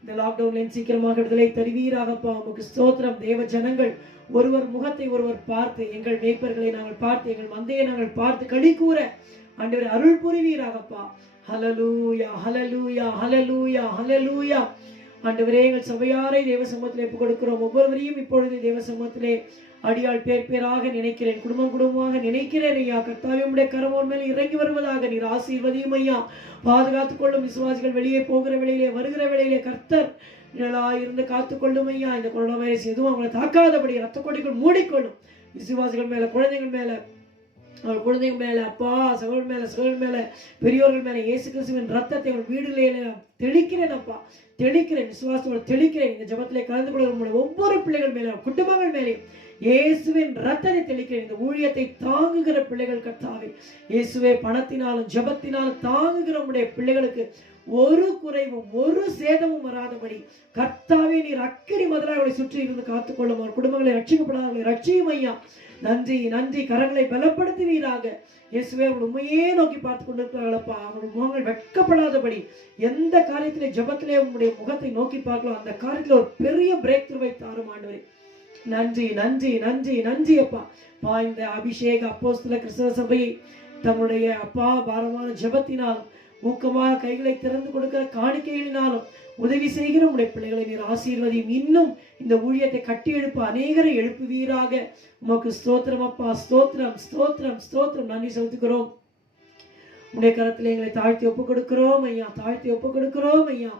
இந்த லாக்டவுன்ல சீக்கிரமாக விடுதலை தருவீராகப்பா. உமக்கு ஸ்தோத்திரம். தேவ ஜனங்கள் ஒருவர் முகத்தை ஒருவர் பார்த்து, எங்கள் மேய்ப்பர்களை நாங்கள் பார்த்து, எங்கள் மந்தையை நாங்கள் பார்த்து களி கூற ஆண்டவரே அருள் புரிவீராகப்பா. ஹல்லேலூயா ஹல்லேலூயா ஹல்லேலூயா ஹல்லேலூயா. ஆண்டவரே, எங்கள் சபையாரை தேவ சமூகத்திலே ஒப்புக் கொடுக்கிறோம். ஒவ்வொருவரையும் இப்பொழுது தேவ சமூகத்திலே அடியாள் பேர் பேராக நினைக்கிறேன், குடும்பம் குடும்பமாக நினைக்கிறேன் ஐயா. கர்த்தாவே, உம்முடைய கரம் மேல் இறங்கி வருவதாக நீர் ஆசீர்வதியும் ஐயா. பாதுகாத்துக் கொள்ளும். விசுவாசிகள் வெளியே போகிற வேளையிலே வருகிற வேளையிலே கர்த்தர் இருந்து காத்துக்கொள்ளும் ஐயா. இந்த கொரோனா வைரஸ் எதுவும் அவங்களை தாக்காதபடி ரத்த கொடிகள் மூடிக்கொள்ளும். விசுவாசிகள் மேல, குழந்தைகள் மேல, அவள் குழந்தைகள் மேல, அப்பா சகோதரர் மேல, சகோதரர் மேல, பெரியோர்கள் மேல இயேசு கிறிஸ்துவின் ரத்தத்தை அவள் வீடுகளிலே தெளிக்கிறேன் அப்பா, தெளிக்கிறேன். விசுவாசத்தோடு தெளிக்கிறேன். இந்த ஜெபத்திலே கலந்து கொள்கிற ஒவ்வொரு பிள்ளைகள் மேலே, குடும்பங்கள் மேலே இயேசுவின் ரத்தத்தை தெளிக்கிறேன். இந்த ஊழியத்தை தாங்குகிற பிள்ளைகள் கர்த்தாவே இயேசுவே, பணத்தினாலும் ஜெபத்தினாலும் தாங்குகிற உம்முடைய பிள்ளைகளுக்கு ஒரு குறைவும் ஒரு சேதமும் வராதபடி கர்த்தாவே நீர் அக்கினி மதிலாய் அவளை சுற்றி இருந்து காத்துக்கொள்ளும். அவர் குடும்பங்களை ரட்சிக்கப்படாதவர்களை ரட்சியும் ஐயா. நன்றி நன்றி. கரங்களை பலப்படுத்துவீராக இயேசுவே. அவர்கள் உண்மையே நோக்கி பார்த்து கொண்டிருக்கிறார்களப்பா. அவர்கள் முகங்கள் வெட்கப்படாதபடி எந்த காரியத்திலே ஜெபத்திலே உங்களுடைய முகத்தை நோக்கி பார்க்கலாம் அந்த காரியத்தில் ஒரு பெரிய பிரேக் த்ரூவை தாரும் ஆண்டவரே. நன்றி நன்றி நன்றி நன்றி அப்பா. இந்த அபிஷேக அப்போஸ்தல கிறிஸ்தவ சபையை தங்களுடைய அப்பா பாரமான ஜெபத்தினாலும் ஊக்கமாக கைகளை திறந்து கொடுக்கிற காணிக்கைகளினாலும் உதவி செய்கிற உடைய பிள்ளைகளை நீர் ஆசீர்வதியும். இன்னும் இந்த ஊழியத்தை கட்டி எழுப்ப அநேகரை எழுப்புவீராக. உமக்கு ஸ்தோத்திரம் அப்பா, ஸ்தோத்திரம் ஸ்தோத்திரம் ஸ்தோத்திரம். நன்றி செலுத்துகிறோம். உடைய கரத்தில் எங்களை தாழ்த்தி ஒப்பு கொடுக்கிறோம் ஐயா, தாழ்த்தி ஒப்பு கொடுக்கிறோம் ஐயா.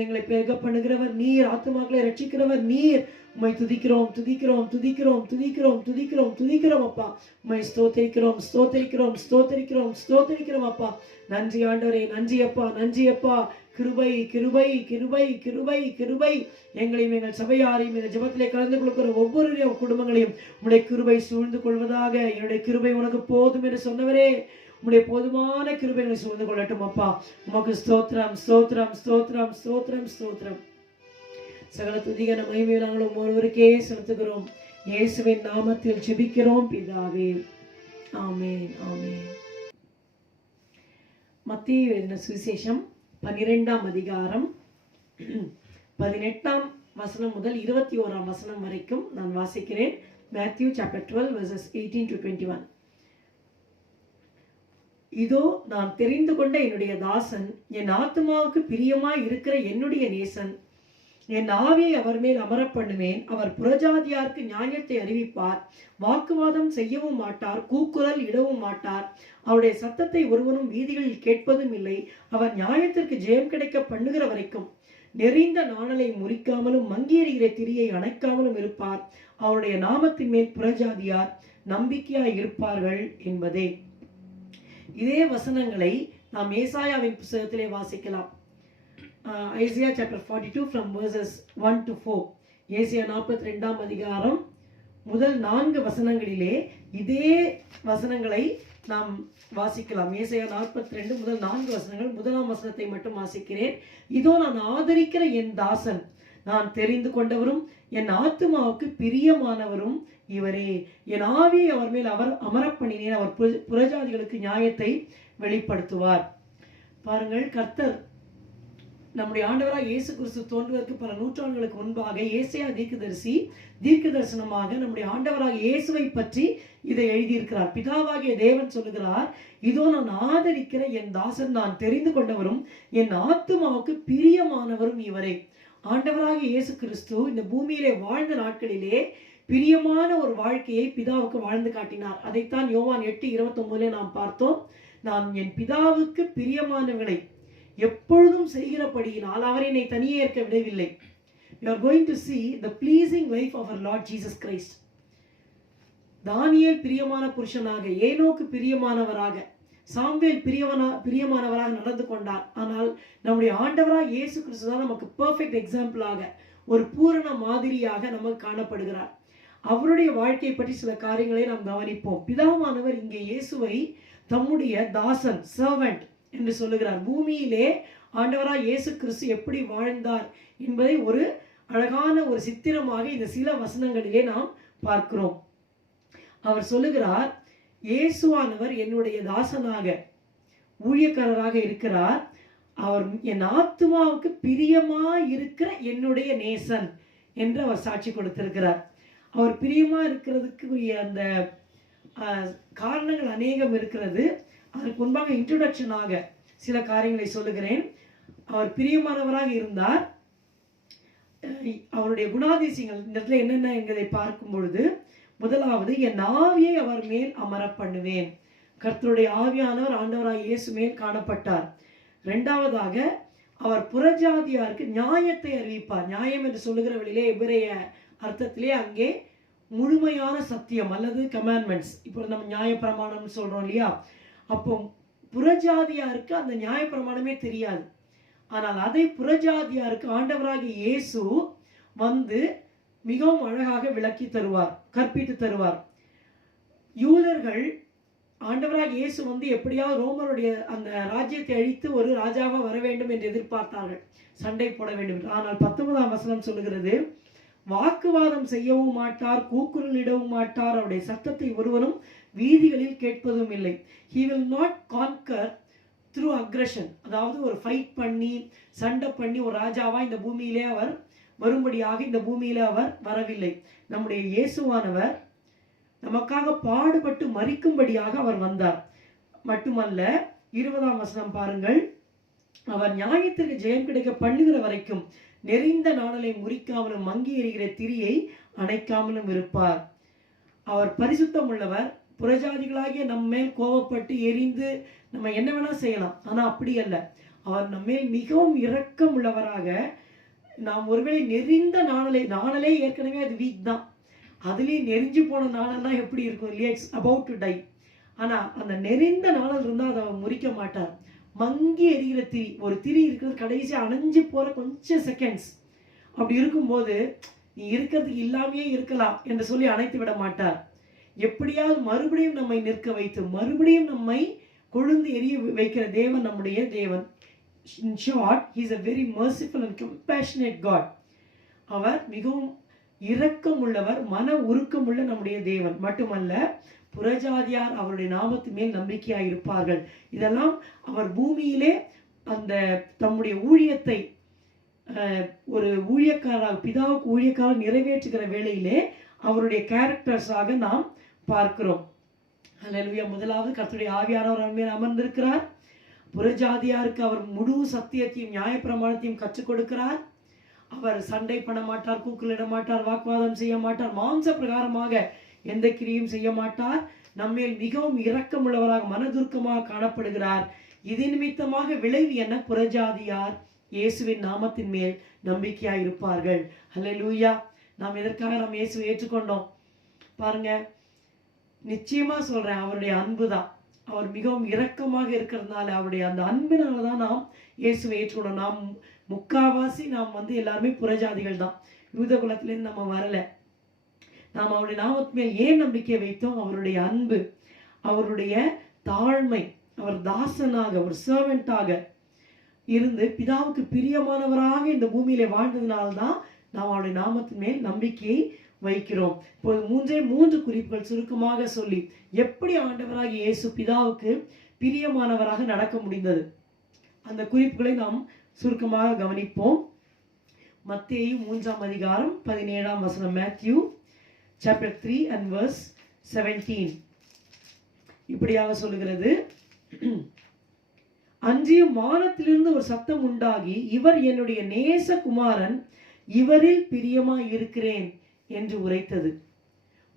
எங்களை பெருக பண்ணுகிறவர் நீர், ஆத்துமாக்களை ரட்சிக்கிறவர் நீர். உம்மை துதிக்கிறோம் துதிக்கிறோம் துதிக்கிறோம் துதிக்கிறோம் துதிக்கிறோம் துதிக்கிறோம் அப்பா. உம்மை ஸ்தோத்தரிக்கிறோம் ஸ்தோத்தரிக்கிறோம் ஸ்தோத்தரிக்கிறோம் ஸ்தோத்தரிக்கிறோம் அப்பா. நன்றி ஆண்டவரே, நன்றி அப்பா, நன்றி அப்பா. கிருபை கிருபை கிருபை கிருபை கிருபை. எங்களையும் எங்கள் சபையாரையும் இந்த ஜெபத்திலே கலந்து கொள்கிற ஒவ்வொரு குடும்பங்களையும் உடைய கிருபை சூழ்ந்து கொள்வதாக. என்னுடைய கிருபை உனக்கு போதும் என்று சொன்னவரே, உம்முடைய போதுமான கிருபைகளை சூழ்ந்து கொள்ளட்டும் அப்பா. உமக்கு ஸ்தோத்திரம் ஸ்தோத்திரம் ஸ்தோத்திரம் ஸ்தோத்திரம் ஸ்தோத்திரம். சகல துதிகன மகிமை நாங்களும் ஒருவருக்கே செலுத்துகிறோம். இயேசுவின் நாமத்தில் ஜெபிக்கிறோம் பிதாவே, ஆமென் ஆமென். மத்தேயு எழுதின சுவிசேஷம் 12ஆம் அதிகாரம் 18ஆம் வசனம் முதல் 21ஆம் வசனம் வரைக்கும் நான் வாசிக்கிறேன். Matthew chapter 12 verses 18 to 21. இதோ நான் தெரிந்து கொண்ட என்னுடைய தாசன், என் ஆத்துமாவுக்கு பிரியமாய் இருக்கிற என்னுடைய நேசன். என் ஆவியை அவர் மேல் அமர பண்ணுவேன். அவர் புறஜாதியாருக்கு நியாயத்தை அறிவிப்பார். வாக்குவாதம் செய்யவும் மாட்டார், கூக்குரல் இடவும் மாட்டார். அவருடைய சத்தத்தை ஒருவனும் வீதிகளில் கேட்பதும் இல்லை. அவர் நியாயத்திற்கு ஜெயம் கிடைக்க பண்ணுகிற வரைக்கும் நெறிந்த நாணலை முறிக்காமலும் மங்கியெறிகிற திரியை அணைக்காமலும் இருப்பார். அவருடைய நாமத்தின் மேல் புறஜாதியார் நம்பிக்கையாய் இருப்பார்கள் என்பதே. இதே வசனங்களை நாம் ஏசாயாவின் புத்தகத்திலே வாசிக்கலாம். Isaiah chapter 42 from verses 1 to 4. ஏசாயா 42ஆம் அதிகாரம் முதல் 4 வசனங்களிலே இதே வசனங்களை நாம் வாசிக்கலாம். ஏசாயா 42 முதல் 4 வசனங்கள். முதலாம் வசனத்தை மட்டும் வாசிக்கிறேன். இதோ நான் ஆதரிக்கிற என் தாசன், நான் தெரிந்து கொண்டவரும் என் ஆத்துமாவுக்கு பிரியமானவரும் இவரே. என் ஆவியை அவர் மேல் அமர பண்ணினேன். அவர் புறஜாதிகளுக்கு நியாயத்தை வெளிப்படுத்துவார். பாருங்கள், கர்த்தர் நம்முடைய ஆண்டவராக இயேசு கிறிஸ்து தோன்றுவதற்கு பல நூற்றாண்டுகளுக்கு முன்பாக ஏசாயா தீர்க்க தரிசனமாக நம்முடைய ஆண்டவராக இயேசுவை பற்றி இதை எழுதியிருக்கிறார். பிதாவாகிய தேவன் சொல்லுகிறார், இதோ நான் ஆதரிக்கிற என் தாசன், நான் தெரிந்து கொண்டவரும் என் ஆத்துமாவுக்கு பிரியமானவரும் இவரே. ஆண்டவராக இயேசு கிறிஸ்து இந்த பூமியிலே வாழ்ந்த நாட்களிலே பிரியமான ஒரு வாழ்க்கையை பிதாவுக்கு வாழ்ந்து காட்டினார். அதைத்தான் யோவான் 8:29 நாம் பார்த்தோம். நான் என் பிதாவுக்கு பிரியமானவர்களை எப்பொழுதும் செய்கிறபடியினால் அவர் என்னை தனியே இருக்க விடவில்லை. You are going to see the pleasing life of our Lord Jesus Christ. தானியேல் பிரியமான புருஷனாக, ஏனோக்கு பிரியமானவராக, சாமுவேல் பிரியமானவராக நடந்து கொண்டார். ஆனால் நம்முடைய ஆண்டவராக இயேசு கிறிஸ்து தான் நமக்கு பெர்ஃபெக்ட் எக்ஸாம்பிளாக, ஒரு பூரண மாதிரியாக நமக்கு காணப்படுகிறார். அவருடைய வாழ்க்கையை பற்றி சில காரியங்களை நாம் கவனிப்போம். பிதாவானவர் இங்கே இயேசுவை தம்முடைய தாசன், சர்வெண்ட் என்று சொல்லுகிறார். பூமியிலே ஆண்டவராக இயேசு கிறிஸ்து எப்படி வாழ்ந்தார் என்பதை ஒரு அழகான ஒரு சித்திரமாக இந்த சில வசனங்களிலே நாம் பார்க்கிறோம். அவர் சொல்லுகிறார், இயேசுவானவர் என்னுடைய தாசனாக, ஊழியக்காரராக இருக்கிறார். அவர் என் ஆத்துமாவுக்கு பிரியமாய் இருக்கிற என்னுடைய நேசன் என்று அவர் சாட்சி கொடுத்திருக்கிறார். அவர் பிரியமா இருக்கிறதுக்குரிய அந்த காரணங்கள் அநேகம் இருக்கிறது. அதற்கு முன்பாக இன்ட்ரோடக்ஷனாக சில காரியங்களை சொல்லுகிறேன். அவர் பிரியமானவராக இருந்தார். அவருடைய குணாதிசயங்கள் இந்த இடத்துல என்னென்ன என்பதை பார்க்கும் பொழுது, முதலாவது, என் ஆவியை அவர் மேல் அமர பண்ணுவேன். கர்த்தருடைய ஆவியானவர் ஆண்டவராக இயேசு மேல் காணப்பட்டார். இரண்டாவதாக, அவர் புறஜாதியாருக்கு நியாயத்தை அறிவிப்பார். நியாயம் என்று சொல்லுகிற வழியிலே எபிரேய அர்த்தத்திலே அங்கே முழுமையான சத்தியம் அல்லது கமாண்ட்மெண்ட்ஸ். இப்போ நம்ம நியாயப்பிரமாணம் சொல்றோம் இல்லையா, அப்போ புறஜாதியாருக்கு அந்த நியாயப்பிரமாணமே தெரியாது. ஆனால் அதை புறஜாதியாருக்கு ஆண்டவராகிய இயேசு வந்து மிகவும் அழகாக விளக்கி தருவார், கற்பித்து தருவார். யூதர்கள் ஆண்டவராகிய இயேசு வந்து எப்படியாவது ரோமருடைய அந்த ராஜ்யத்தை அழித்து ஒரு ராஜாவாக வர வேண்டும் என்று எதிர்பார்த்தார்கள், சண்டை போட வேண்டும். ஆனால் 19ஆம் வசனம் சொல்லுகிறது, வாக்குவாதம் செய்யவும் மாட்டார், கூக்குரலிடவும் மாட்டார். அவருடைய சத்தத்தை ஒருவனும் வீதிகளில் கேட்பதும் இல்லை. He will not conquer through aggression. அதாவது ஒரு ஃபைட் பண்ணி சண்டை பண்ணி ஒரு ராஜாவா இந்த பூமியிலே அவர் வரும்படியாக இந்த பூமியிலே அவர் வரவில்லை. நம்முடைய இயேசுவானவர் நமக்காக பாடுபட்டு மரிக்கும்படியாக அவர் வந்தார். மட்டுமல்ல, 20ஆம் வசனம் பாருங்கள். அவர் நியாயத்திற்கு ஜெயம் கிடைக்க பண்ணுகிற வரைக்கும் நெறிந்த நாணலை முறிக்காமலும் மங்கி எறிகிற திரியை அணைக்காமலும் இருப்பார். அவர் பரிசுத்தம் உள்ளவர். புறஜாதிகளாகிய நம்மேல் கோபப்பட்டு எரிந்து நம்ம என்ன வேணா செய்யலாம், ஆனா அப்படி அல்ல. அவர் நம்மேல் மிகவும் இரக்கம் உள்ளவராக, நாம் ஒருவேளை நெறிந்த நாணலே ஏற்கனவே அது வீக் தான், அதுலேயும் நெறிஞ்சு போன நாணல்னா எப்படி இருக்கும் இல்லையா, இட்ஸ் அபவுட் டு டை. ஆனா அந்த நெறிந்த நாணல் இருந்தால் அதை அவர் முறிக்க மாட்டார். மங்கி எரிகிற திரி, ஒரு திரி இருக்கிறது கடைசி அணைஞ்சு போற கொஞ்சம் செகண்ட்ஸ், அப்படி இருக்கும்போது நீ இருக்கிறதுக்கு இல்லாமையே இருக்கலாம் என்று சொல்லி அணைத்து விட மாட்டார். எப்படியாவது மறுபடியும் நம்மை நிற்க வைத்து மறுபடியும் நம்மை கொழுந்து எரிய வைக்கிற தேவன் நம்முடைய தேவன். In short, he is a very merciful and compassionate God. அவர் மிகவும் இரக்கம் உள்ளவர், மன உருக்கம் உள்ள நம்முடைய தேவன். மட்டுமல்ல, புறஜாதியார் அவருடைய நாமத்து மேல் நம்பிக்கையாய் இருப்பார்கள். இதெல்லாம் அவர் பூமியிலே அந்த தம்முடைய ஊழியத்தை ஒரு ஊழியக்காரராக, பிதாவுக்கு ஊழியக்காரர் நிறைவேற்றுகிற வேளையிலே அவருடைய கேரக்டர்ஸாக நாம் பார்க்கிறோம். அல்லேலூயா. முதலாவது கர்த்தருடைய ஆவியானவர் மேல் அமர்ந்திருக்கிறார். புறஜாதியாருக்கு அவர் முழு சத்தியத்தையும் நியாயப்பிரமாணத்தையும் கற்றுக் கொடுக்கிறார். அவர் சண்டை பண்ண மாட்டார், கூக்குலிட மாட்டார், வாக்குவாதம் செய்ய மாட்டார், மாம்ச பிரகாரமாக எந்த கிரியும் செய்ய மாட்டார். நம்மேல் மிகவும் இரக்கம் உள்ளவராக மனதுருக்கமாக காணப்படுகிறார். இது நிமித்தமாக விளைவு என்ன? புறஜாதியார் இயேசுவின் நாமத்தின் மேல் நம்பிக்கையாய் இருப்பார்கள். அல்லேலூயா. நாம் எதற்காக நாம் இயேசுவை ஏற்றுக்கொண்டோம் பாருங்க. நிச்சயமா சொல்றேன், அவருடைய அன்பு தான். அவர் மிகவும் இரக்கமாக இருக்கிறதுனால, அவருடைய அந்த அன்பினால தான் நாம் இயேசுவை ஏற்றுக்கொண்டோம். நாம் முக்காவாசி நாம் எல்லாருமே புறஜாதிகள் தான், யூத குலத்திலேருந்து நம்ம வரல. நாம் அவருடைய நாமத்து மேல் ஏன் நம்பிக்கை வைத்தோம்? அவருடைய அன்பு, அவருடைய தாழ்மை, அவர் தாசனாக, ஒரு சர்வெண்டாக இருந்து பிதாவுக்கு பிரியமானவராக இந்த பூமியில வாழ்ந்ததுனால்தான் நாம் அவருடைய நாமத்தின் மேல் நம்பிக்கையை வைக்கிறோம். இப்போது மூன்று குறிப்புகள் சுருக்கமாக சொல்லி எப்படி ஆண்டவராக இயேசு பிதாவுக்கு பிரியமானவராக நடக்க முடிந்தது, அந்த குறிப்புகளை நாம் சுருக்கமாக கவனிப்போம். மத்தேயு 3ஆம் அதிகாரம் 17ஆம் வசனம். மேத்யூ chapter 3 and verse 17 இப்படியாக சொல்லுகிறது. அன்றியும் வானத்திலிருந்து ஒரு சத்தம் உண்டாகி, இவர் என்னுடைய நேசகுமாரன், இவரில் பிரியமாய் இருக்கிறேன் என்று உரைத்தது.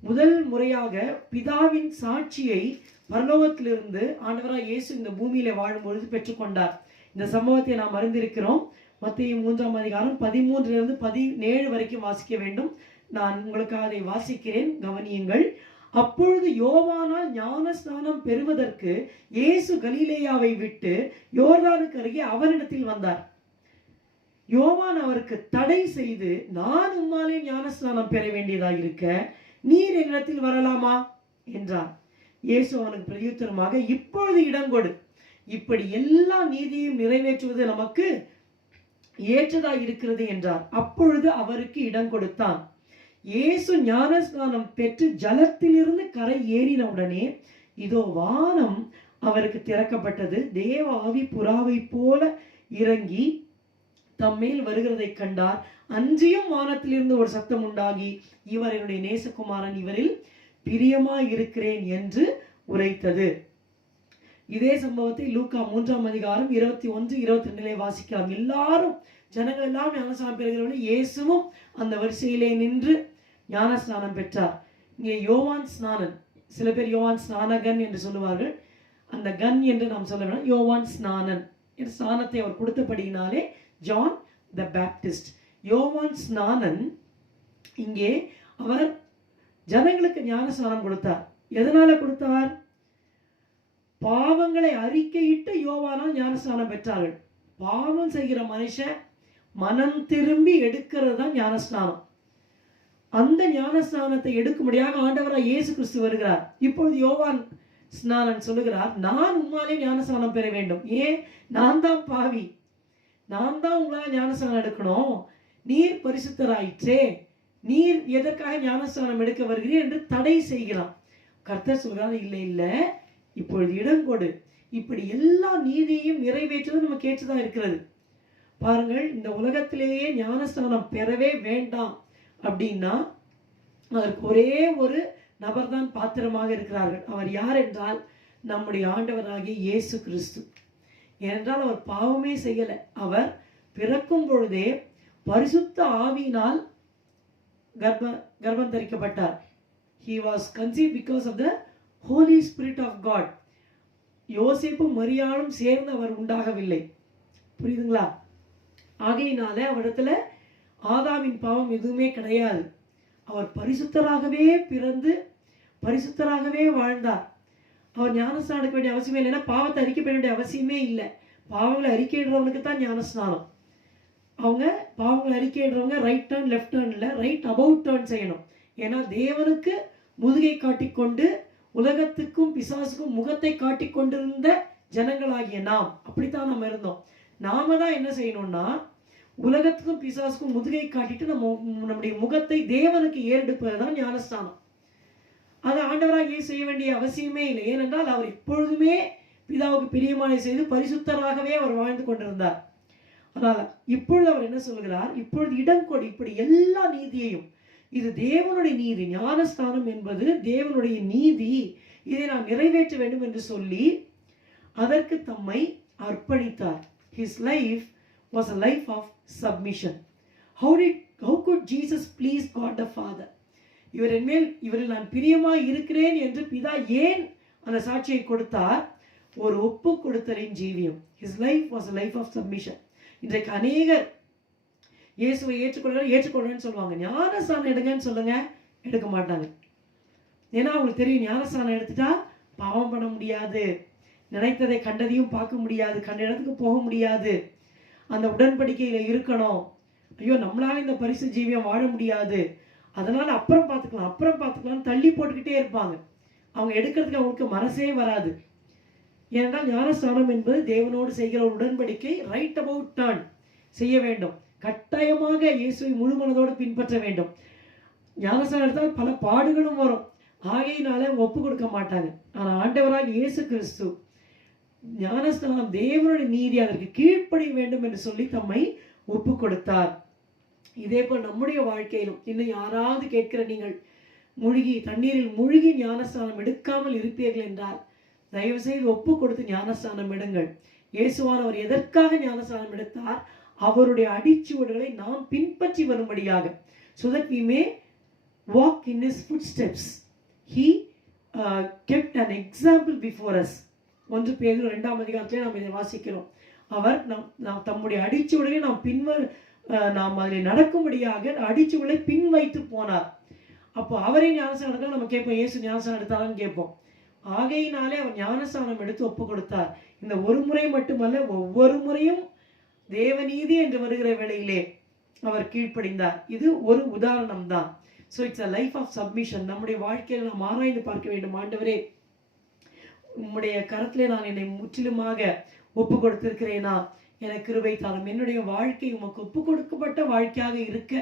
முதல் முறையாக பிதாவின் சாட்சியை பரலோகத்திலிருந்து ஆண்டவராக இயேசு இந்த பூமியில வாழும் பொழுது பெற்றுக்கொண்டார். இந்த சம்பவத்தை நாம் அறிந்திருக்கிறோம். மத்தேயு 3ஆம் அதிகாரம் 13 17 வரைக்கும் வாசிக்க வேண்டும். நான் உங்களுக்காக அதை வாசிக்கிறேன், கவனியுங்கள். அப்பொழுது யோவானால் ஞானஸ்நானம் பெறுவதற்கு இயேசு கலிலேயாவை விட்டு யோர்தானுக்கு அருகே அவனிடத்தில் வந்தார். யோவான் அவருக்கு தடை செய்து, நான் உம்மாலே ஞானஸ்நானம் பெற வேண்டியதாக இருக்க நீர் என்னிடத்தில் வரலாமா என்றார். இயேசு அவனுக்கு பிரதியுத்தரமாக, இப்பொழுது இடம் கொடு, இப்படி எல்லா நீதியையும் நிறைவேற்றுவது நமக்கு ஏற்றதாக இருக்கிறது என்றார். அப்பொழுது அவருக்கு இடம் கொடுத்தான். இயேசு ஞானஸ்நானம் பெற்று ஜலத்திலிருந்து கரை ஏறின உடனே இதோ வானம் அவருக்கு திறக்கப்பட்டது. தேவ ஆவி புறாவை போல இறங்கி தம்மேல் வருகிறதை கண்டார். அன்றியும் வானத்திலிருந்து ஒரு சத்தம் உண்டாகி, இவர் என்னுடைய நேசகுமாரன், இவரில் பிரியமாய் இருக்கிறேன் என்று உரைத்தது. இதே சம்பவத்தை லூக்கா 3ஆம் அதிகாரம் 21-22 வாசிக்கலாம். எல்லாரும் ஜனங்கள் எல்லாம் ஞானஸ்நானம் பெறுகிறவர்கள், இயேசுவும் அந்த வரிசையிலே நின்று ஞானஸ்நானம் பெற்றார். இங்கே யோவான் ஸ்நானன், சில பேர் யோவான் ஸ்நானகன் என்று சொல்லுவார்கள். அந்த கன் என்று நாம் சொல்ல வேண்டாம், யோவான் ஸ்நானன் என்ற ஸ்நானத்தை அவர் கொடுத்தபடியினாலே ஜான் த பேப்டிஸ்ட். யோவான் ஸ்நானன் இங்கே அவர் ஜனங்களுக்கு ஞானஸ்நானம் கொடுத்தார். எதனால கொடுத்தார்? பாவங்களை அறிக்கையிட்டு யோவானால் ஞானஸ்நானம் பெற்றார்கள். பாவம் செய்கிற மனுஷன் மனம் திரும்பி எடுக்கிறது தான் ஞானஸ்நானம். அந்த ஞானஸ்நானத்தை எடுக்கும்படியாக ஆண்டவராக இயேசு கிறிஸ்து வருகிறார். இப்பொழுது யோவான் ஸ்நானன் சொல்லுகிறார், நான் உம்மாலே ஞானஸ்நானம் பெற வேண்டும். ஏன்? நான் தான் பாவி, நான் தான் உங்களால் ஞானஸ்நானம் எடுக்கணும். நீர் பரிசுத்தராயிற்றே, நீர் எதற்காக ஞானஸ்நானம் எடுக்க வருகிறீர் என்று தடை செய்கிறான். கர்த்தர் சொல்கிறார், இல்லை இல்லை, இப்பொழுது இடம் கொடு, இப்படி எல்லா நீதியையும் நிறைவேற்றுவது நமக்கு ஏற்றதா இருக்கிறது. பாருங்கள், இந்த உலகத்திலேயே ஞானஸ்நானம் பெறவே வேண்டாம் அப்படின்னா அதற்கு ஒரே ஒரு நபர் தான் பாத்திரமாக இருக்கிறார்கள். அவர் யார் என்றால் நம்முடைய ஆண்டவராகிய இயேசு கிறிஸ்து. ஏனென்றால் அவர் பாவமே செய்யலை. அவர் பிறக்கும் பொழுதே பரிசுத்த ஆவியினால் கர்ப்பம் தரிக்கப்பட்டார். He was conceived because of the Holy Spirit of God. யோசேப்பும் மரியாளும் சேர்ந்து அவர் உண்டாகவில்லை. புரியுதுங்களா? ஆகையினால அவரிடத்துல ஆதாமின் பாவம் எதுவுமே கிடையாது. அவர் பரிசுத்தராகவே பிறந்து பரிசுத்தராகவே வாழ்ந்தார். அவர் ஞானஸ்நானம் எடுக்க வேண்டிய அவசியமே இல்லை. ஏன்னா பாவத்தை அறிக்கை வேண்டிய அவசியமே இல்லை. பாவங்களை அறிக்கையிடுறவனுக்கு தான் ஞானஸ்நானம். அவங்க பாவங்களை அறிக்கையிடுறவங்க ரைட் டர்ன் லெஃப்ட் டர்ன் இல்லை, ரைட் அபவுட் டர்ன் செய்யணும். ஏன்னா தேவனுக்கு முதுகை காட்டிக்கொண்டு உலகத்துக்கும் பிசாசுக்கும் முகத்தை காட்டிக்கொண்டிருந்த ஜனங்களாகிய நாம் அப்படித்தான் நம்ம இருந்தோம். நாம தான் என்ன செய்யணும்னா உலகத்துக்கும் பிசாசுக்கும் முதுகை காட்டிட்டு நம்முடைய முகத்தை தேவனுக்கு ஏறெடுப்பது தான் ஞானஸ்தானம். அதை ஆண்டவராக செய்ய வேண்டிய அவசியமே இல்லை. ஏனென்றால் அவர் எப்பொழுதுமே பிதாவுக்கு பிரியமானதை செய்து பரிசுத்தராகவே அவர் வாழ்ந்து கொண்டிருந்தார். அதனால இப்பொழுது அவர் என்ன சொல்கிறார்? இப்பொழுது இடம் கொடு, இப்படி எல்லா நீதியையும், இது தேவனுடைய நீதி, ஞானஸ்தானம் என்பது தேவனுடைய நீதி, இதை நான் நிறைவேற்ற வேண்டும் என்று சொல்லி அதற்கு தம்மை அர்ப்பணித்தார். His life was a life of submission. How could Jesus please God the Father? இவரில் நான் பிரியமாய் இருக்கிறேன் என்று பிதா ஏன் அந்த சாட்சியை கொடுத்தார்? ஒரு ஒப்பு கொடுத்தலின் ஜீவியம். His life was a life of submission. இன்றைக்கு அநேகர் இயேசுவை ஏற்றுக்கொள்றேன்னு சொல்லுவாங்க. ஞானஸ்தானம் எடுங்கன்னு சொல்லுங்க, எடுக்க மாட்டாங்க. ஏன்னா அவங்களுக்கு தெரியும் ஞானஸ்தானம் எடுத்துட்டா பாவம் பண்ண முடியாது, நினைத்ததை கண்டதையும் பார்க்க முடியாது, கண்ட இடத்துக்கு போக முடியாது, அந்த உடன்படிக்கையில இருக்கணும், ஐயோ நம்மளால இந்த பரிசு ஜீவியம் வாழ முடியாது, அதனால அப்புறம் பார்த்துக்கலாம் தள்ளி போட்டுக்கிட்டே இருப்பாங்க. அவங்க எடுக்கிறதுக்கு அவங்களுக்கு மனசே வராது. ஏனென்றால் ஞானஸ்தானம் என்பது தேவனோடு செய்கிற ஒரு உடன்படிக்கை. ரைட் அபவுட் டர்ன் செய்ய வேண்டும். கட்டாயமாக இயேசுவை முழு மனதோடு பின்பற்ற வேண்டும். ஞானஸ்தானம் எடுத்தால் பல பாடுகளும் வரும். ஆகையினால ஒப்பு கொடுக்க மாட்டாங்க. ஆனால் ஆண்டவராக இயேசு கிறிஸ்து ஞானஸ்தானம் தேவனுடைய நீதி, அதற்கு கீழ்ப்படிய வேண்டும் என்று சொல்லி தம்மை ஒப்பு கொடுத்தார். இதே போல் நம்முடைய வாழ்க்கையிலும் இன்னும் யாராவது கேட்கிற நீங்கள் தண்ணீரில் மூழ்கி ஞானஸ்தானம் எடுக்காமல் இருப்பீர்கள் என்றால் தயவு செய்து ஒப்பு கொடுத்து ஞானஸ்தானம் எடுங்கள். இயேசுவானவர் எதற்காக ஞானஸ்தானம் எடுத்தார்? அவருடைய அடிச்சுவடுகளை நாம் பின்பற்றி வரும்படியாக. So that we may walk in his footsteps. He kept an example before us. 1 பேதுரு 2ஆம் அதிகாரத்திலே நாம் இதை வாசிக்கிறோம். அவர் நாம் தம்முடைய அடிச்சுவடுகளை நாம் அதில் நடக்கும்படியாக அடிச்சுவடை பின் வைத்து போனார். அப்போ அவரே ஞானஸ்தானம் எடுத்தால் நம்ம கேட்போம், இயேசு ஞானஸ்தானம் எடுத்தாரான்னு கேட்போம். ஆகையினாலே அவர் ஞானஸ்தானம் எடுத்து ஒப்பு கொடுத்தார். இந்த ஒரு முறை மட்டுமல்ல, ஒவ்வொரு முறையும் தேவநீதி என்று வருகிற வேளையிலே அவர் கீழ்ப்படிந்தார். இது ஒரு உதாரணம் தான். So it's a life of submission. நம்முடைய வாழ்க்கையில் நாம் ஆராய்ந்து பார்க்க வேண்டும். ஆண்டவரே, உம்முடைய கரத்திலே நான் என்னை முற்றிலுமாக ஒப்பு கொடுத்திருக்கிறேனா? எனக்கு கிருபை தாரும். என்னுடைய வாழ்க்கை உமக்கு ஒப்பு கொடுக்கப்பட்ட வாழ்க்கையாக இருக்க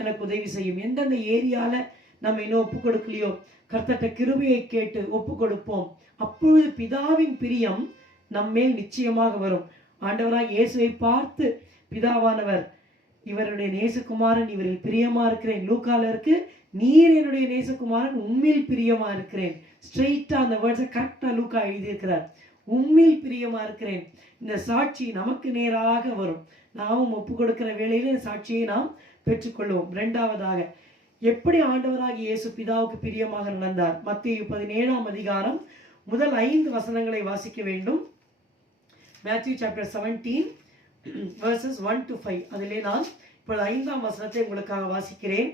எனக்கு உதவி செய்யும். எந்தெந்த ஏரியால நம்ம இன்னும் ஒப்பு கொடுக்கலையோ கர்த்தட்ட கிருபையை கேட்டு ஒப்பு கொடுப்போம். அப்பொழுது பிதாவின் பிரியம் நம்மேல் நிச்சயமாக வரும். ஆண்டவராக இயேசுவை பார்த்து பிதாவானவர், இவருடைய நேசகுமாரன், இவரில் பிரியமா இருக்கிறேன். லூக்கால இருக்கு, நீர் என்னுடைய நேசகுமாரன், உம்மில் பிரியமா இருக்கிறேன். ஸ்ட்ரெயிட்டா அந்த வேர்ட்ஸை கரெக்டா லூக்கா எழுதியிருக்கிறார். உம்மில் பிரியமா இருக்கிறேன். இந்த சாட்சி நமக்கு நேராக வரும். நாமும் ஒப்பு கொடுக்கிற வேளையில இந்த சாட்சியை நாம் பெற்றுக்கொள்வோம். 2வதாக, எப்படி ஆண்டவராக இயேசு பிதாவுக்கு பிரியமாக நடந்தார்? மத்தேயு 17ஆம் அதிகாரம் முதல் 5 வசனங்களை வாசிக்க வேண்டும். Matthew chapter 17 verses 1 to 5. அதிலே நான் இப்பொழுது 5ஆம் வசனத்தை உங்களுக்காக வாசிக்கிறேன்.